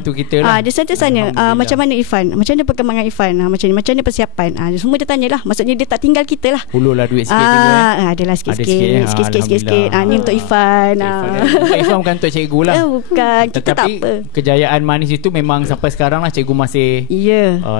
Dia sentiasa tanya macam mana Irfan, macam mana perkembangan Irfan, macam mana persiapan. Semua dia tanyalah. Maksudnya dia tak tinggal kita lah. Puluhlah duit sikit juga. Adalah sikit-sikit. Ni untuk Irfan. Irfan bukan untuk cikgu lah. Bukan. Kita tak apa. Kejayaan manis itu memang sampai sekarang lah cikgu masih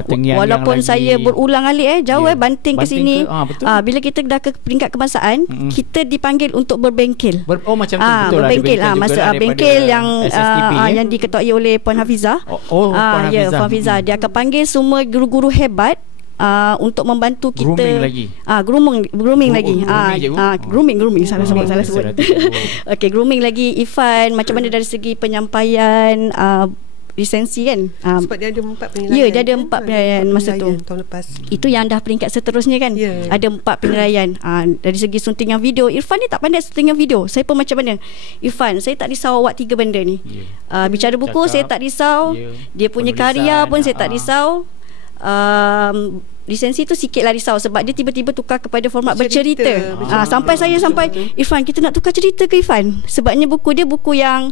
terngiang-ngiang. Walaupun saya berulang alik jauh banting ke sini. Bila kita dah ke peringkat kebangsaan, kita dipanggil untuk berbengkel. Macam tu betul berbengkel lah. Masuk bengkel yang diketuai oleh Puan Hafizah. Puan Hafizah. Puan Hafizah. Dia akan panggil semua guru-guru hebat untuk membantu kita. Grooming lagi. Grooming salah sebut. Okey, grooming lagi Irfan, macam mana dari segi penyampaian lisensi kan. Sebab dia ada 4 penilaian. Ya, dia ada 4 penilaian masa tu. Tahun lepas. Itu yang dah peringkat seterusnya kan. Ada 4 penilaian. Dari segi suntingan video, Irfan ni tak pandai suntingan video. Saya pun macam mana, Irfan, saya tak risau awak 3 benda ni. Bicara buku saya tak risau. Dia punya karya pun saya tak risau. Lisensi tu sikit lah risau sebab dia tiba-tiba tukar kepada format bercerita. Sampai Irfan, kita nak tukar cerita ke Irfan? Sebabnya buku dia buku yang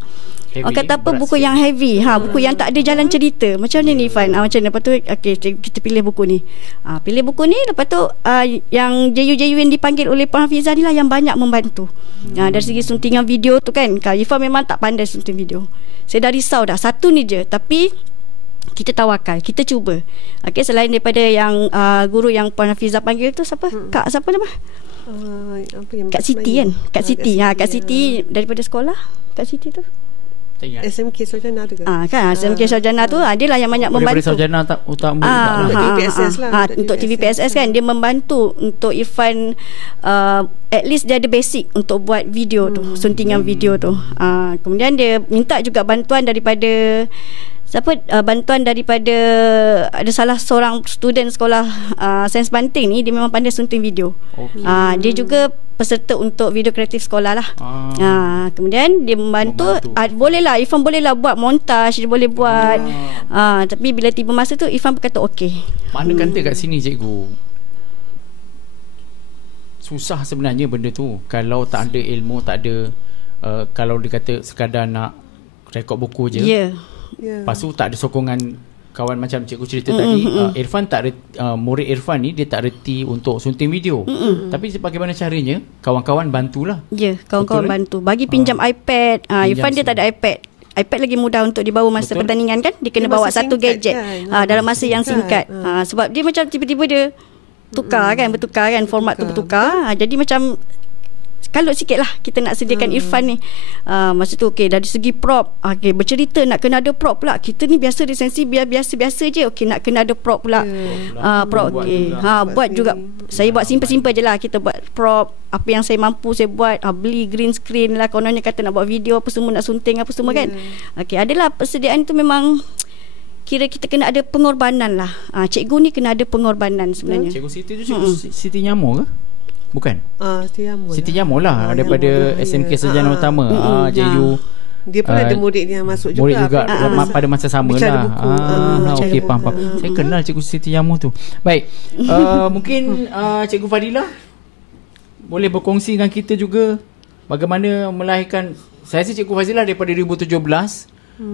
buku yang heavy, buku yang tak ada jalan cerita. Macam mana ni Irfan? Macam mana? Lepas tu kita pilih buku ni. Lepas tu yang JU-JU yang dipanggil oleh Puan Hafizah ni lah yang banyak membantu. Dari segi suntingan video tu kan, Irfan memang tak pandai sunting video. Saya dah risau dah. Satu ni je. Tapi kita tawakal, kita cuba. Selain daripada yang guru yang Puan Hafizah panggil tu siapa? Kak siapa nama? Kak Siti kan? Kak Siti. Kak Siti daripada sekolah. Kak Siti tu SMK Sarjana tu kan? SMK Sarjana tu dia lah yang banyak membantu. Sarjana utama untuk TVPSS lah. Untuk TVPSS kan, dia membantu untuk Irfan, at least dia ada basic untuk buat video tu, suntingan video tu. Kemudian dia minta juga bantuan daripada bantuan daripada ada salah seorang student sekolah Sains Banting ni, dia memang pandai sunting video. Dia juga peserta untuk video kreatif sekolah lah. Kemudian dia membantu. Bolehlah Irfan bolehlah buat montaj, dia boleh buat. Tapi bila tiba masa tu Irfan berkata okey. Mana kata kat sini cikgu, susah sebenarnya benda tu. Kalau tak ada ilmu, tak ada kalau dia kata sekadar nak rekod buku je. Lepas tu tak ada sokongan kawan macam cikgu cerita tadi. Irfan murid Irfan ni dia tak reti untuk sunting video. Tapi bagaimana caranya? Kawan-kawan bantulah. Kawan-kawan bantu. Bagi pinjam iPad. Irfan dia tak ada iPad. iPad lagi mudah untuk dibawa masa pertandingan kan. Dia kena bawa satu gadget kan? Dalam masa yang singkat. Sebab dia macam tiba-tiba dia bertukar kan, format tu bertukar. Jadi macam kalut sikit lah kita nak sediakan Irfan ni. Masa tu dari segi prop, bercerita nak kena ada prop pula. Kita ni biasa lisensi biasa-biasa je. Nak kena ada prop pula. Prop buat juga. Saya buat simple-simple je lah. Kita buat prop, apa yang saya mampu saya buat. Beli green screen lah, kononnya kata nak buat video apa semua, nak sunting apa semua kan. Adalah persediaan tu memang kira kita kena ada pengorbanan lah. Cikgu ni kena ada pengorbanan sebenarnya. Cikgu Siti tu cikgu Siti Nyamur ke? Bukan? Siti Nyamur lah daripada SMK Sarjana Utama. JU. Dia pun ada murid yang masuk juga. Murid juga pada masa sama lah. Okey, faham. Saya kenal cikgu Siti Nyamur tu. Baik. Mungkin Cikgu Fadilah boleh berkongsi dengan kita juga bagaimana melahirkan. Saya rasa Cikgu Fadilah daripada 2017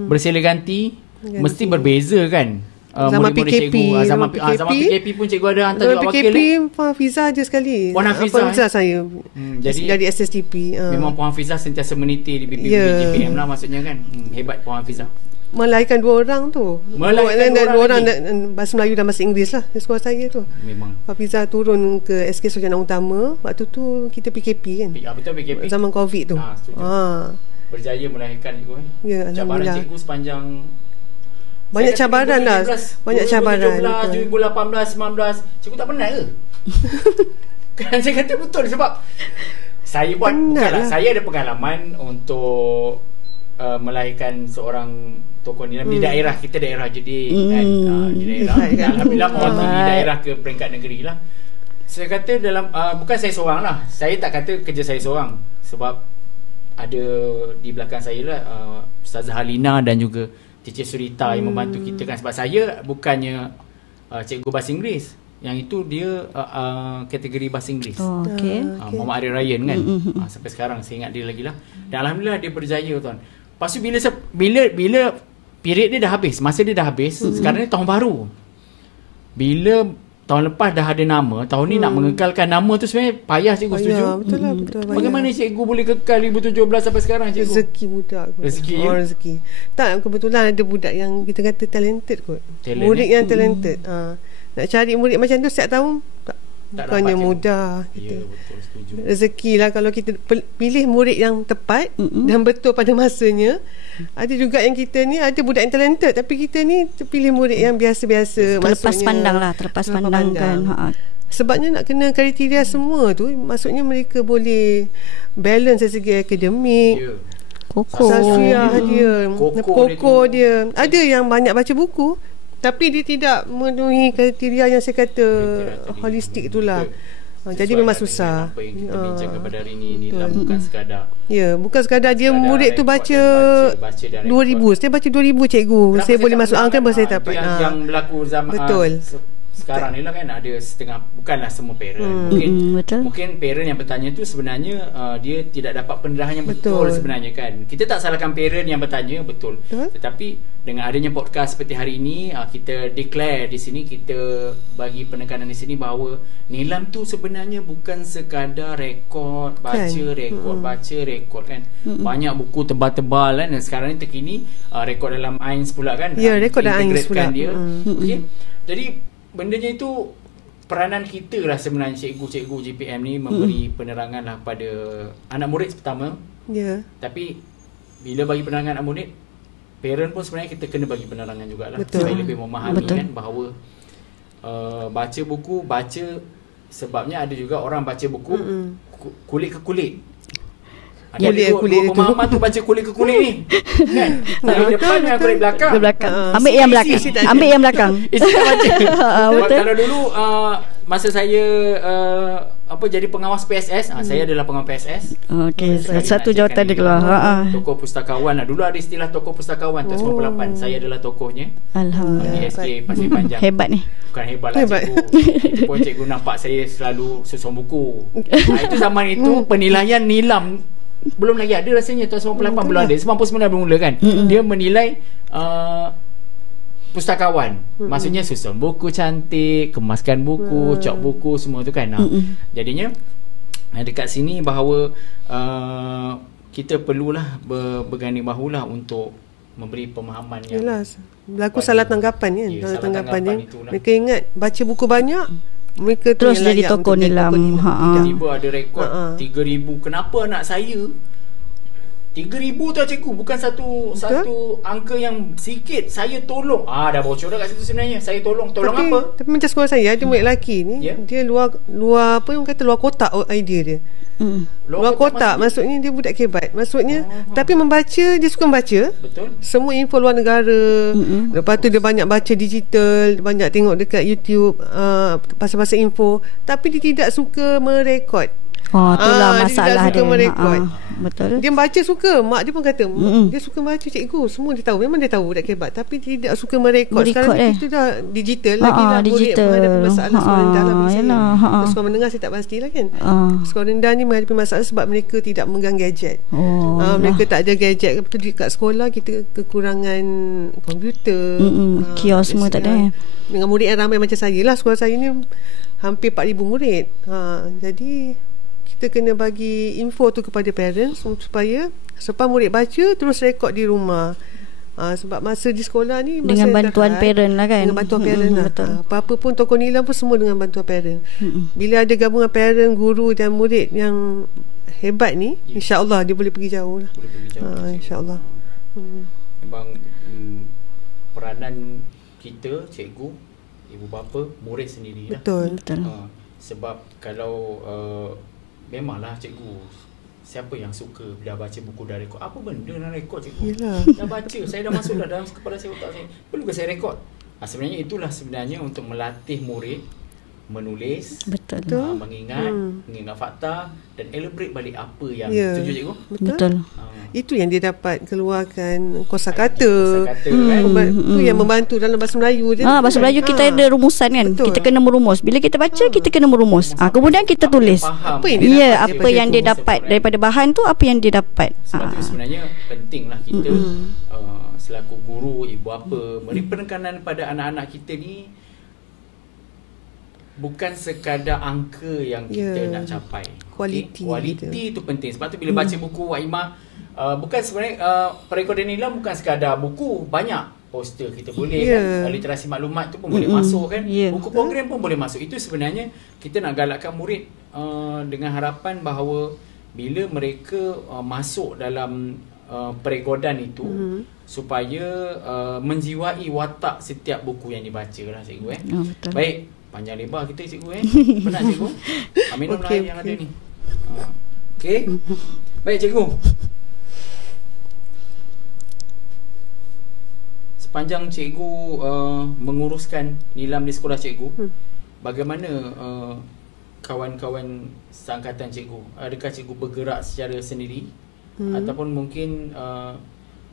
bersilih ganti. Mesti berbeza kan zaman PKP. Zaman PKP pun cikgu ada hantar juga wakil. PKP Puan Hafizah je sekali. Puan Hafizah saya jadi SSTP. Memang Puan Hafizah sentiasa meniti di BPM lah maksudnya kan. Hebat Puan Hafizah. Melahirkan 2 orang tu. Melahirkan 2 orang bahasa Melayu dan bahasa Inggeris lah di sekolah saya tu. Memang Puan Hafizah turun ke SK Sarjana Utama. Waktu tu kita PKP kan. Betul PKP. Zaman COVID tu. Berjaya melahirkan cikgu. Cabaran cikgu sepanjang banyak cabaran lah. Banyak cabaran 2017, 2018, 19. Cikgu tak penat ke? Kan saya kata betul sebab saya buat bukanlah saya ada pengalaman untuk melahirkan seorang tokoh nilam di daerah. Kita daerah jadi kan, di daerah. Alhamdulillah mewakili daerah ke peringkat negeri lah. Saya kata dalam bukan saya seorang lah. Saya tak kata kerja saya seorang sebab ada di belakang saya lah Ustazah Halina dan juga Teacher Surita yang membantu kita kan. Sebab saya bukannya cikgu bahasa Inggeris. Yang itu dia kategori bahasa Inggeris. Muhammad Arif Ryan kan. Sampai sekarang saya ingat dia lagi lah. Dan Alhamdulillah dia berjaya tuan. Lepas tu bila period dia dah habis, masa dia dah habis, sekarang ni tahun baru. Bila tahun lepas dah ada nama, tahun ni nak mengekalkan nama tu sebenarnya payah cikgu, setuju? Betul lah, betul. Bagaimana cikgu boleh kekal 2017 sampai sekarang cikgu? Rezeki budak kot. Rezeki. Tak, kebetulan ada budak yang kita kata talented kot. Murid yang talented. Nak cari murid macam tu setiap tahun bukannya mudah. Ya, betul, setuju. Rezeki lah kalau kita pilih murid yang tepat dan betul pada masanya. Ada juga yang kita ni ada budak yang talented tapi kita ni pilih murid yang biasa-biasa. Terlepas pandang lah, terlepas pandang kan. Sebabnya nak kena kriteria semua tu, maksudnya mereka boleh balance dari segi akademik. Sasria dia, Koko dia. Ada yang banyak baca buku tapi dia tidak memenuhi kriteria yang saya kata holistik itulah. Jadi memang susah. Apa yang kita bincangkan pada hari ini bukan sekadar. Ya, bukan sekadar dia murid tu baca 2000. Saya baca 2000 cikgu. Saya boleh masuk angka bahasa saya dapat. Yang berlaku zaman betul. Sekarang ni lah kan ada setengah, bukanlah semua parent. Mungkin parent yang bertanya tu sebenarnya dia tidak dapat pendarahan yang betul sebenarnya kan. Kita tak salahkan parent yang bertanya betul. Tetapi dengan adanya podcast seperti hari ini, kita declare di sini, kita bagi penekanan di sini bahawa nilam tu sebenarnya bukan sekadar rekod baca, baca rekod kan. Banyak buku tebal-tebal kan. Dan sekarang ni terkini rekod dalam AINS pula kan. Ya, rekod dalam AINS pula dia. Okay. Jadi bendanya itu peranan kita lah sebenarnya cikgu-cikgu GPM ni memberi penerangan lah pada anak murid pertama. Ya. Tapi bila bagi penerangan anak murid, parent pun sebenarnya kita kena bagi penerangan jugalah supaya lebih memahami kan bahawa baca buku, baca sebabnya ada juga orang baca buku kulit ke kulit. Ada dua pemahaman tu baca kulit ke kulit ni kan. Kulit depan dengan kulit belakang. Ambil yang belakang. Ambil yang belakang. Isi tak baca. Kalau dulu masa saya jadi pengawas PSS, saya adalah pengawas PSS. Okey, satu jawatan dia keluar. Tokoh pustakawan. Dulu ada istilah tokoh pustakawan tahun 98. Saya adalah tokohnya. Alhamdulillah. Di SK Pasir Panjang. Hebat ni. Bukan hebat lah cikgu. Itu pun cikgu nampak saya selalu susun buku. Itu zaman itu penilaian nilam belum lagi ada rasanya tahun 98 belum ada. 99 belum mula kan. Dia menilai pustakawan. Maksudnya susun buku cantik, kemaskan buku, cok buku semua tu kan. Jadinya dekat sini bahawa kita perlulah berganding bahulah untuk memberi pemahaman yang berlaku salah tanggapan kan. Salah tanggapan dia. Mereka ingat baca buku banyak, mereka terus jadi tokoh nilam. Tiba-tiba ada rekod 3,000. Kenapa anak saya 3,000 tu cikgu, bukan satu angka yang sikit. Saya tolong. Dah bocor dah kat situ sebenarnya. Saya tolong tapi, apa? Tapi macam sekolah saya ada murid lelaki ni, dia luar apa yang kata luar kotak idea dia. Luar kotak maksudnya dia budak kebat. Maksudnya tapi membaca, dia suka membaca. Betul. Semua info luar negara. Lepas tu dia banyak baca digital, banyak tengok dekat YouTube pasal-pasal info, tapi dia tidak suka merekod. Itulah masalah dia. Betul. Dia baca suka. Mak dia pun kata dia suka baca cikgu. Semua dia tahu. Memang dia tahu budak kebat, tapi tidak suka merekod. Sekarang kita dah digital lagi lah. Murid menghadapi masalah sekolah rendah lah. Sekolah menengah saya tak pastilah kan. Sekolah rendah ni menghadapi masalah sebab mereka tidak memegang gadget. Mereka tak ada gadget. Lepas tu dekat sekolah kita kekurangan komputer, kios semua tak ada. Dengan murid yang ramai macam saya lah. Sekolah saya ni hampir 4,000 murid. Jadi kita kena bagi info tu kepada parents supaya selepas murid baca terus rekod di rumah. Sebab masa di sekolah ni dengan bantuan parent lah kan. Dengan bantuan parent lah. Apa-apa pun tokoh nilam pun semua dengan bantuan parent. Bila ada gabungan parent, guru dan murid yang hebat ni, insya-Allah dia boleh pergi jauh lah. Insya-Allah. Memang peranan kita, cikgu, ibu bapa, murid sendiri. Betul. Sebab kalau memanglah cikgu, siapa yang suka dah baca buku dah rekod? Apa benda nak rekod cikgu? Yelah. Dah baca, saya dah masuk dah dalam kepala saya, otak saya. Perlu ke saya rekod? Sebenarnya itulah sebenarnya untuk melatih murid menulis, mengingat fakta dan elaborate balik apa yang setuju cikgu? Betul. Itu yang dia dapat keluarkan kosakata. Itu yang membantu dalam bahasa Melayu je. Bahasa Melayu kita ada rumusan kan. Betul. Kita kena merumus. Bila kita baca kita kena merumus. Kemudian kita tulis. Apa yang dia dapat daripada bahan tu, apa yang dia dapat. Sebab itu sebenarnya pentinglah kita selaku guru, ibu bapa beri penekanan pada anak-anak kita ni. Bukan sekadar angka yang kita nak capai. Kualiti tu penting. Sebab tu bila baca buku Wak Imah, bukan sebenarnya perekodan nilam bukan sekadar buku, banyak poster kita boleh kan, literasi maklumat tu pun boleh masuk kan, buku program pun boleh masuk. Itu sebenarnya kita nak galakkan murid dengan harapan bahawa bila mereka masuk dalam perekodan itu supaya menjiwai watak setiap buku yang dibaca lah cikgu. Baik, panjang lebar kita cikgu penat cikgu. Minum air yang ada ni. Okey. Baik cikgu. Sepanjang cikgu menguruskan nilam di sekolah cikgu, bagaimana kawan-kawan seangkatan cikgu? Adakah cikgu bergerak secara sendiri ataupun mungkin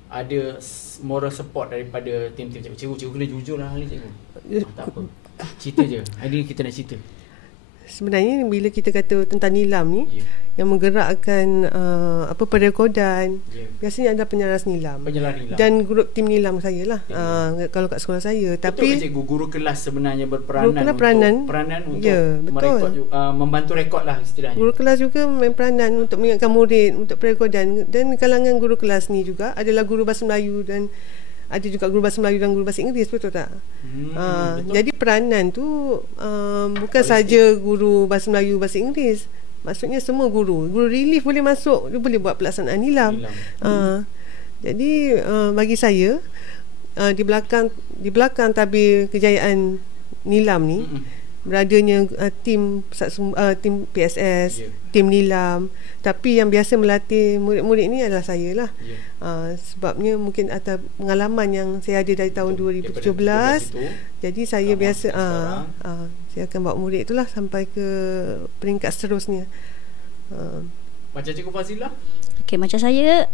ada moral support daripada tim-tim cikgu? Cikgu kena jujur lah hal ni cikgu. Tak apa. Cerita je. Hari ni kita nak cerita. Sebenarnya bila kita kata tentang nilam ni, yang menggerakkan perekodan, biasanya ada penyaras nilam. Dan grup tim nilam saya lah. Kalau kat sekolah saya. Tapi betul ke cikgu, guru kelas sebenarnya peranan untuk merekod, membantu rekod lah istilahnya. Guru kelas juga main peranan untuk mengingatkan murid untuk perekodan. Dan kalangan guru kelas ni juga adalah guru bahasa Melayu dan ada juga guru bahasa Melayu dan guru bahasa Inggeris, betul tak? Jadi peranan tu bukan saja guru bahasa Melayu, bahasa Inggeris. Maksudnya semua guru relief boleh masuk, dia boleh buat pelaksanaan nilam. Jadi bagi saya di belakang tabir kejayaan nilam ni beradanya tim PSS, tim nilam, tapi yang biasa melatih murid-murid ni adalah saya lah. Sebabnya mungkin atas pengalaman yang saya ada dari tahun 2017, jadi saya biasa saya akan bawa murid itulah sampai ke peringkat seterusnya. Macam Cikgu Fazilah? Okay, macam saya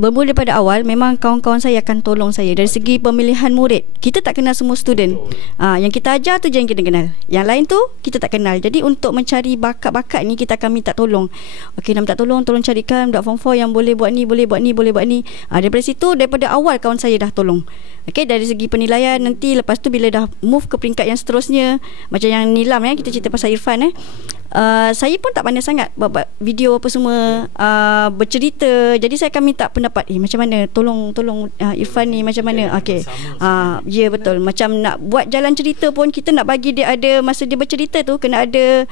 bermula daripada awal, memang kawan-kawan saya akan tolong saya dari segi pemilihan murid. Kita tak kenal semua student. Yang kita ajar tu je yang kita kenal. Yang lain tu kita tak kenal. Jadi untuk mencari bakat-bakat ni kita akan minta tolong. Okey, nak minta tolong carikan budak form 4 yang boleh buat ni, boleh buat ni. Daripada situ, daripada awal kawan saya dah tolong. Okey, dari segi penilaian nanti lepas tu bila dah move ke peringkat yang seterusnya, macam yang nilam kita cerita pasal Irfan saya pun tak pandai sangat buat video apa semua, bercerita. Jadi saya akan minta pendapat macam mana, tolong Irfan ni macam mana. Okey, ya betul. Macam nak buat jalan cerita pun kita nak bagi dia ada, masa dia bercerita tu kena ada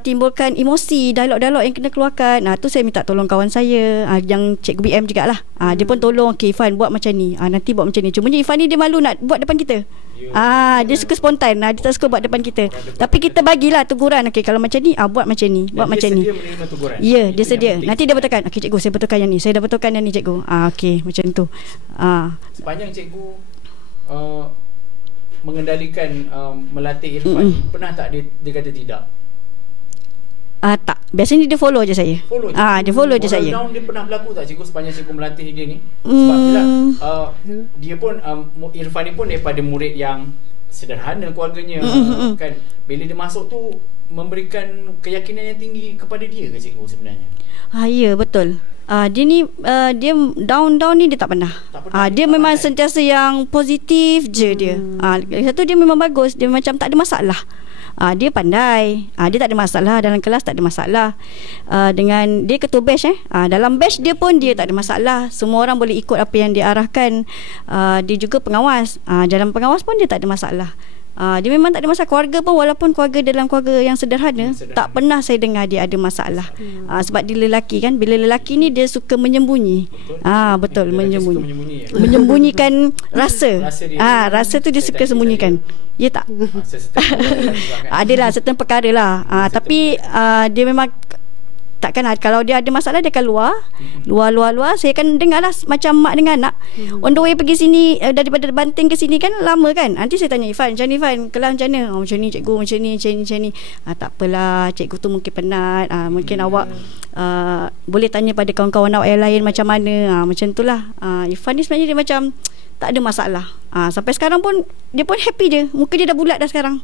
timbulkan emosi, dialog-dialog yang kena keluarkan. Tu saya minta tolong kawan saya, yang Cikgu BM jugalah. Dia pun tolong, okey Irfan buat macam ni, nanti buat macam ni. Cuma Irfan ni dia malu nak buat depan kita. Dia suka spontan. Dia tak suka buat depan kita. Tapi kita bagilah teguran. Okey, kalau macam ni, buat macam ni, buat macam ni. Dia sedia menerima teguran. Ya, dia sedia. Nanti dia betulkan. Okey cikgu, saya betulkan yang ni. Saya dah betulkan yang ni cikgu. Okey, macam tu. Sepanjang cikgu mengendalikan melatih Irfan ni, pernah tak dia kata tidak? Tak. Biasanya dia follow je saya. Dia follow je saya. Down dia pernah berlaku tak cikgu sepanjang cikgu melatih dia ni? Sebab bila dia pun Irfan ni pun daripada murid yang sederhana keluarganya kan. Bila dia masuk tu memberikan keyakinan yang tinggi kepada dia ke cikgu sebenarnya? Ya, betul. Dia ni dia down ni dia tak pernah. Dia memang sentiasa yang positif je dia. Satu dia memang bagus, dia macam tak ada masalah. Dia pandai. Dia tak ada masalah dalam kelas, tak ada masalah. Dengan dia ketua batch dalam batch dia pun dia tak ada masalah. Semua orang boleh ikut apa yang dia arahkan. Dia juga pengawas. Dalam pengawas pun dia tak ada masalah. Dia memang tak ada masalah. Keluarga pun, walaupun keluarga dalam keluarga yang sederhana, tak pernah saya dengar dia ada masalah. Sebab dia lelaki kan. Bila lelaki ni dia suka menyembunyi. Betul, menyembunyi. Menyembunyikan rasa. Rasa tu dia suka sembunyikan. Ya tak? Adalah certain perkara lah. Tapi dia memang takkan kalau dia ada masalah dia akan luar. Saya akan dengar lah macam mak dengan anak. On the way pergi sini, daripada Banting ke sini kan lama kan. Nanti saya tanya Irfan, macam ni Irfan, kelas macam mana? Macam ni cikgu, macam ni. Tak apalah, cikgu tu mungkin penat. Mungkin awak boleh tanya pada kawan-kawan awak yang lain macam mana. Macam tu lah. Irfan ni sebenarnya dia macam tak ada masalah. Sampai sekarang pun dia pun happy je. Muka dia dah bulat dah sekarang.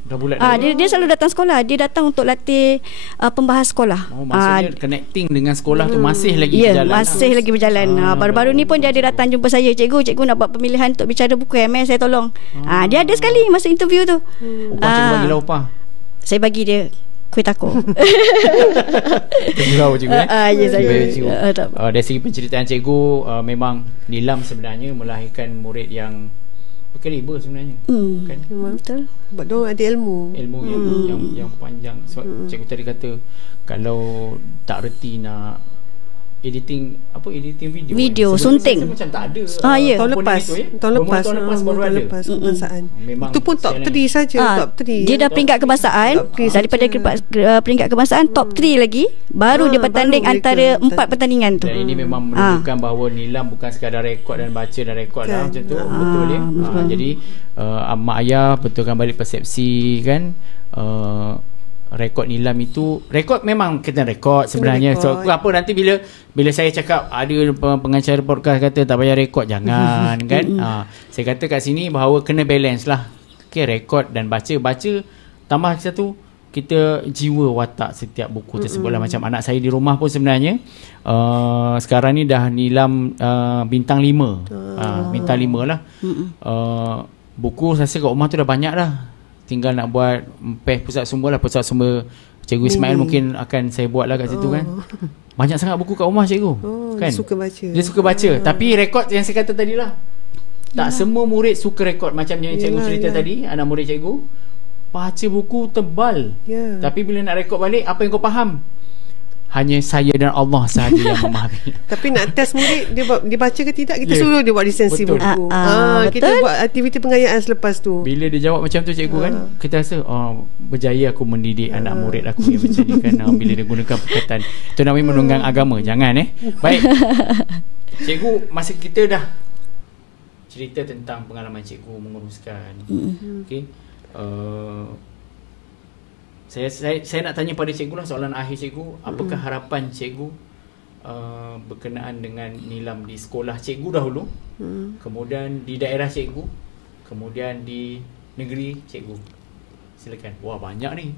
Dia selalu datang sekolah. Dia datang untuk latih pembahas sekolah. Maksudnya connecting dengan sekolah tu masih lagi berjalan. Masih lagi berjalan. Baru-baru ni pun dia ada datang jumpa saya. Cikgu nak buat pemilihan untuk bicara buku MA, saya tolong. Dia ada sekali masa interview tu. Cikgu bagilah upah. Saya bagi dia kuih tako. Cikgu cikgu ya saya. Dari segi penceritaan cikgu, memang Nilam sebenarnya melahirkan murid yang berkaliber sebenarnya. Kan? Betul. Sebab dia ada ilmu yang panjang. Sebab cikgu tadi kata kalau tak reti nak editing video sunting macam tak ada. Tahun lepas baru ada kebangsaan. Itu pun top 3 saja. Top 3 dia dah peringkat kebangsaan. Daripada peringkat kebangsaan top 3 lagi, baru dia bertanding antara 4 pertandingan tu. Dan ini memang menunjukkan bahawa Nilam bukan sekadar rekod dan baca dan rekod lah macam tu. Betul ya. Jadi mak ayah betulkan balik persepsi kan. Rekod Nilam itu, rekod memang kena rekod sebenarnya. So apa nanti bila saya cakap ada pengacara podcast kata tak payah rekod, jangan kan. Saya kata kat sini bahawa kena balance lah. Rekod dan baca tambah satu, kita jiwa watak setiap buku tersebut lah. Macam anak saya di rumah pun sebenarnya sekarang ni dah Nilam bintang 5. Bintang 5 lah. Buku saya rasa kat rumah tu dah banyak dah. Tinggal nak buat pusat sumber Cikgu Ismail mungkin akan saya buat lah kat situ kan. Banyak sangat buku kat rumah cikgu kan? Dia suka baca. Tapi rekod yang saya kata tadi lah, tak semua murid suka rekod. Macam yang cikgu cerita tadi, anak murid cikgu baca buku tebal, tapi bila nak rekod balik, apa yang kau faham? Hanya saya dan Allah sahaja yang memahami. Tapi nak test murid dia baca ke tidak, kita suruh dia buat resensi buku. Kita buat aktiviti pengayaan selepas tu. Bila dia jawab macam tu cikgu kan, kita rasa berjaya aku mendidik anak murid aku yang macam ni kan. Bila dia gunakan perkataan itu, namanya menunggang agama. Jangan baik. Cikgu, masa kita dah cerita tentang pengalaman cikgu menguruskan. Okey. Saya nak tanya pada cikgu lah, soalan akhir cikgu. Apakah harapan cikgu berkenaan dengan Nilam di sekolah cikgu dahulu, kemudian di daerah cikgu, kemudian di negeri cikgu? Silakan. Wah, banyak ni.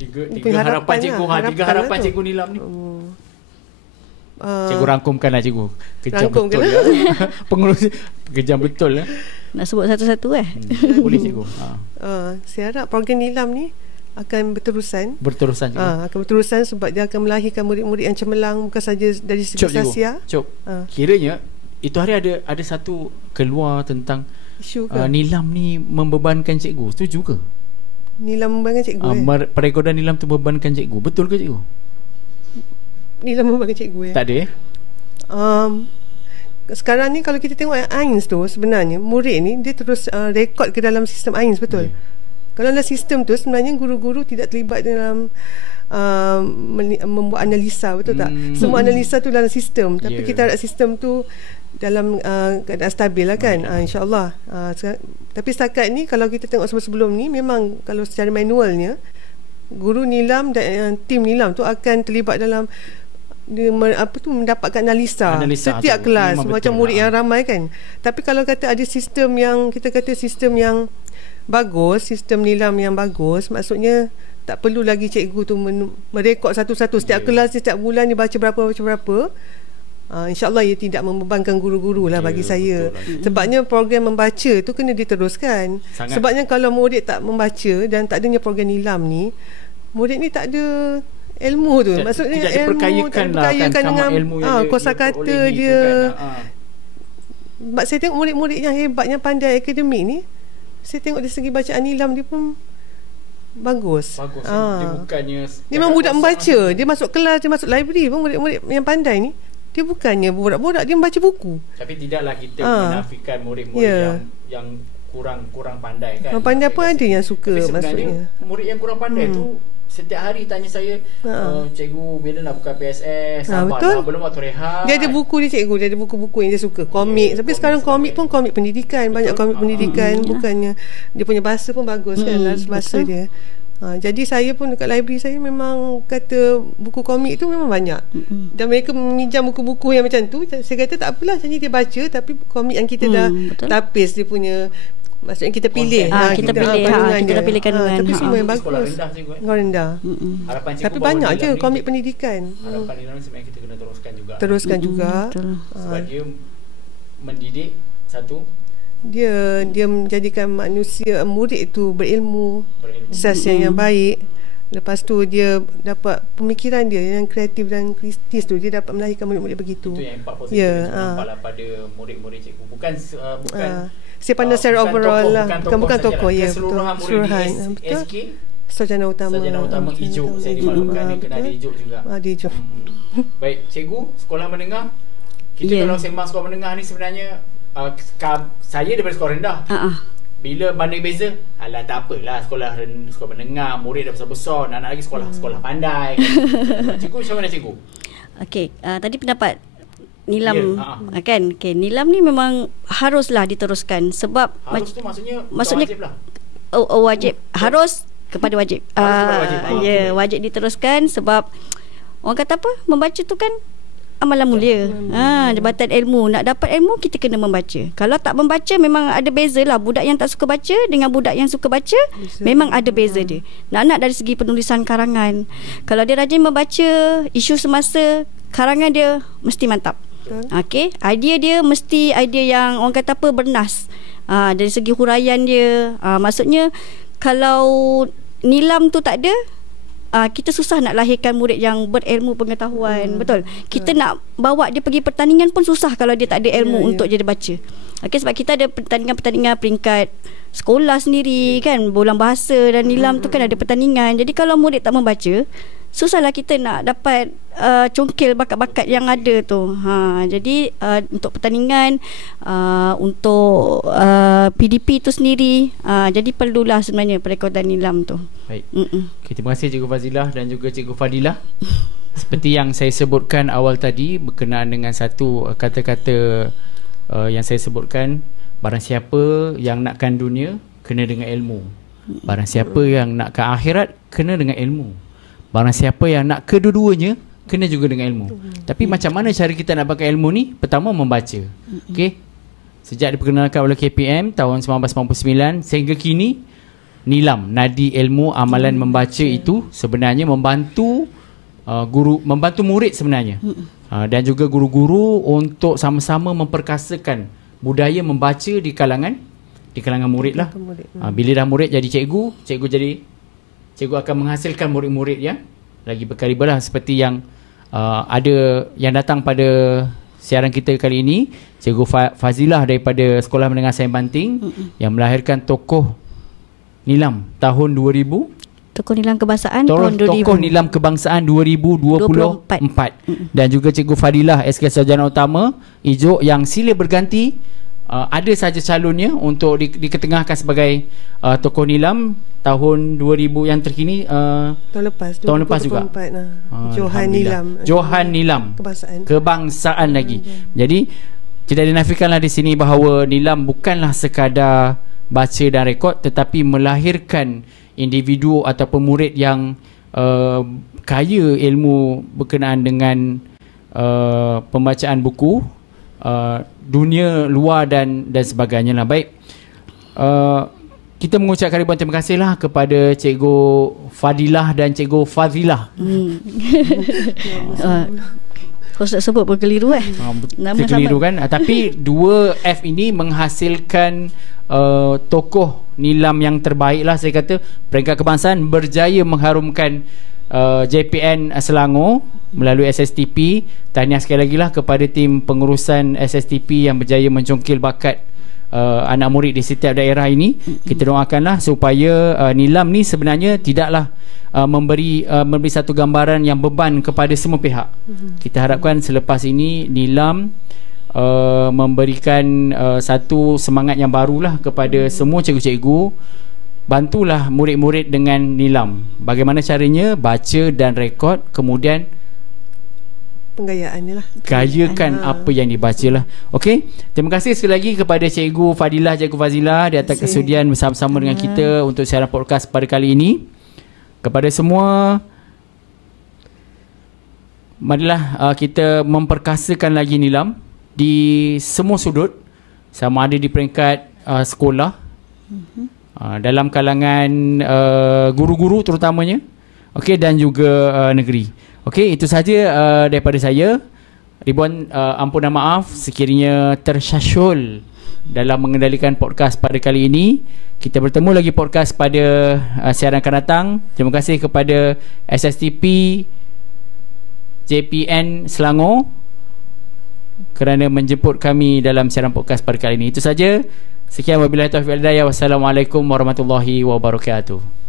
Tiga harapan cikgu. Tiga harapan cikgu Nilam ni. Cikgu rangkumkan lah cikgu. Kejam betul lah. Pengurus kejam betul lah. Nak sebut satu-satu Boleh cikgu. Saya harap program Nilam ni akan berterusan juga. Akan berterusan sebab dia akan melahirkan murid-murid yang cemerlang, bukan saja dari segi sosial. Kiranya itu hari ada satu keluar tentang Nilam ni membebankan cikgu. Setuju ke? Nilam membebankan cikgu perekodan Nilam tu membebankan cikgu. Betul ke cikgu? Nilam membebankan cikgu Tak ada sekarang ni kalau kita tengok AINS tu, sebenarnya murid ni dia terus rekod ke dalam sistem AINS, betul? Kalau dalam sistem tu sebenarnya guru-guru tidak terlibat dalam membuat analisa, betul tak? Semua analisa tu dalam sistem, tapi kita ada sistem tu dalam keadaan stabil lah kan, insyaAllah. Tapi setakat ni kalau kita tengok sebelum ni, memang kalau secara manualnya guru nilam dan tim nilam tu akan terlibat dalam mendapatkan analisa setiap kelas, macam murid yang ramai kan. Tapi kalau kata ada sistem yang kita kata sistem yang bagus, sistem nilam yang bagus, maksudnya tak perlu lagi cikgu tu merekod satu-satu setiap kelas, setiap bulan dia baca berapa. InsyaAllah ia tidak membebankan guru-guru lah bagi saya. Sebabnya program membaca tu kena diteruskan. Sebabnya kalau murid tak membaca dan tak adanya program nilam ni, murid ni tak ada ilmu tu. Maksudnya tidak diperkayakan dengan ilmu kosakata dia. Sebab saya tengok murid-murid yang hebat, yang pandai akademik ni, saya tengok dari segi bacaan nilam dia pun bagus. Dia bukannya, dia memang budak membaca. Dia masuk kelas, dia masuk library pun, murid-murid yang pandai ni dia bukannya borak-borak, dia membaca buku. Tapi tidaklah kita menafikan murid-murid yang kurang pandai kan. Pandai pun ada yang suka. Tapi sebenarnya murid yang kurang pandai tu setiap hari tanya saya, cikgu bila nak buka PSS, sabarlah, belum waktu rehat. Dia ada buku dia, cikgu, dia ada buku-buku yang dia suka, komik. Tapi sekarang komik pun komik pendidikan, banyak komik pendidikan, bukannya dia punya bahasa pun bagus kan, bahasa dia. Jadi saya pun dekat library saya memang kata buku komik tu memang banyak. Dan mereka meminjam buku-buku yang macam tu. Saya kata tak apalah, jadi dia baca, tapi komik yang kita dah tapis dia punya, maksudnya kita pilih. Kita dah pilih kandungan. Tapi semua yang bagus. Sekolah rendah. Tapi banyak je komik pendidikan. Harapan nilam sebenarnya kita kena teruskan juga. Sebab dia mendidik satu, dia menjadikan manusia, murid itu berilmu, yang baik. Lepas tu dia dapat pemikiran dia yang kreatif dan kritis tu, dia dapat melahirkan murid-murid begitu. Itu yang impak positif nampaklah pada murid-murid cikgu. Bukan saya pandang secara overall lah, bukan tokoh ya, keseluruhan murid di SK. Sarjana utama hijau. Saya dimaklumkan dia kena ada hijau juga. Ada hijau. Baik, cikgu, sekolah menengah. Kita kalau sembang sekolah menengah ni sebenarnya, saya daripada sekolah rendah. Bila banding beza, alah tak apalah, sekolah menengah, murid dah besar-besar, nak lagi sekolah pandai kan. Cikgu, macam mana cikgu? Okey, tadi pendapat nilam kan. Nilam ni memang haruslah diteruskan. Sebab harus tu maksudnya wajib lah. Wajib. Harus kepada wajib. Wajib diteruskan. Sebab orang kata apa, membaca tu kan amalan mulia. Jabatan ilmu. Nak dapat ilmu, kita kena membaca. Kalau tak membaca, memang ada beza lah. Budak yang tak suka baca dengan budak yang suka baca, memang ada beza dia. Nak dari segi penulisan karangan, kalau dia rajin membaca isu semasa, karangan dia mesti mantap. Okey, idea dia mesti idea yang orang kata apa, bernas. Dari segi huraian dia, maksudnya kalau nilam tu tak ada, kita susah nak lahirkan murid yang berilmu pengetahuan. Betul. Kita nak bawa dia pergi pertandingan pun susah kalau dia tak ada ilmu untuk dia baca. Okey, sebab kita ada pertandingan peringkat sekolah sendiri kan, bolang bahasa dan nilam tu kan ada pertandingan. Jadi kalau murid tak membaca, susahlah kita nak dapat congkil bakat-bakat yang ada tu. Jadi untuk pertandingan, untuk PDP tu sendiri, jadi perlulah sebenarnya perekodan nilam tu. Baik. Okay, terima kasih Cikgu Fazilah dan juga Cikgu Fadilah. Seperti yang saya sebutkan awal tadi, berkenaan dengan satu kata-kata yang saya sebutkan, barang siapa yang nakkan dunia, kena dengan ilmu. Barang siapa yang nakkan akhirat, kena dengan ilmu. Barang siapa yang nak kedua-duanya, kena juga dengan ilmu. Tapi macam mana cara kita nak dapatkan ilmu ni? Pertama, membaca. Okey. Sejak diperkenalkan oleh KPM tahun 1999 sehingga kini, nilam, nadi ilmu amalan membaca itu sebenarnya membantu membantu murid sebenarnya. Dan juga guru-guru untuk sama-sama memperkasakan budaya membaca di kalangan murid lah. Bila dah murid jadi cikgu akan menghasilkan murid-murid yang lagi berkaliber lah, seperti yang ada yang datang pada siaran kita kali ini, Cikgu Fazilah daripada Sekolah Menengah Sains Banting yang melahirkan tokoh nilam tahun 2000 Tokoh Nilam Kebangsaan tahun 2000. Tokoh Nilam Kebangsaan 2024. Dan juga Cikgu Fadilah SK Sarjana Utama Ijuk yang silih berganti. Ada saja calonnya untuk diketengahkan sebagai tokoh nilam tahun 2000 yang terkini, tahun lepas juga. Johan Nilam Kebangsaan lagi. Jadi tidak dinafikanlah di sini bahawa nilam bukanlah sekadar baca dan rekod, tetapi melahirkan individu ataupun murid yang kaya ilmu berkenaan dengan pembacaan buku, dunia luar dan sebagainya lah. Baik, kita mengucapkan ribuan terima kasih lah kepada Cikgu Fadilah dan Cikgu Fadhilah. Kau sebut berkeliru nama terkeliru kan. Tapi dua F ini menghasilkan tokoh nilam yang terbaik lah, saya kata. Peringkat kebangsaan berjaya mengharumkan JPN Selangor melalui SSTP. Tahniah sekali lagi lah kepada tim pengurusan SSTP yang berjaya mencongkil bakat anak murid di setiap daerah ini. Kita doakanlah supaya nilam ni sebenarnya tidaklah memberi satu gambaran yang beban kepada semua pihak. Kita harapkan selepas ini nilam memberikan satu semangat yang barulah kepada semua cikgu-cikgu. Bantulah murid-murid dengan nilam. Bagaimana caranya? Baca dan rekod, kemudian penggayaannya lah, gayakan apa yang dibaca lah. Okey, terima kasih sekali lagi kepada Cikgu Fadilah, Cikgu Fazilah di atas kesudian bersama-sama dengan kita untuk siaran podcast pada kali ini. Kepada semua, marilah kita memperkasakan lagi nilam di semua sudut, sama ada di peringkat sekolah, dalam kalangan guru-guru terutamanya, okey, dan juga negeri. Okey, itu saja daripada saya. Ribuan ampun dan maaf sekiranya tersyasyul dalam mengendalikan podcast pada kali ini. Kita bertemu lagi podcast pada siaran akan datang. Terima kasih kepada SSTP JPN Selangor kerana menjemput kami dalam siaran podcast pada kali ini. Itu saja. Sekian, wabillahi taufiq wal hidayah. Wassalamualaikum warahmatullahi wabarakatuh.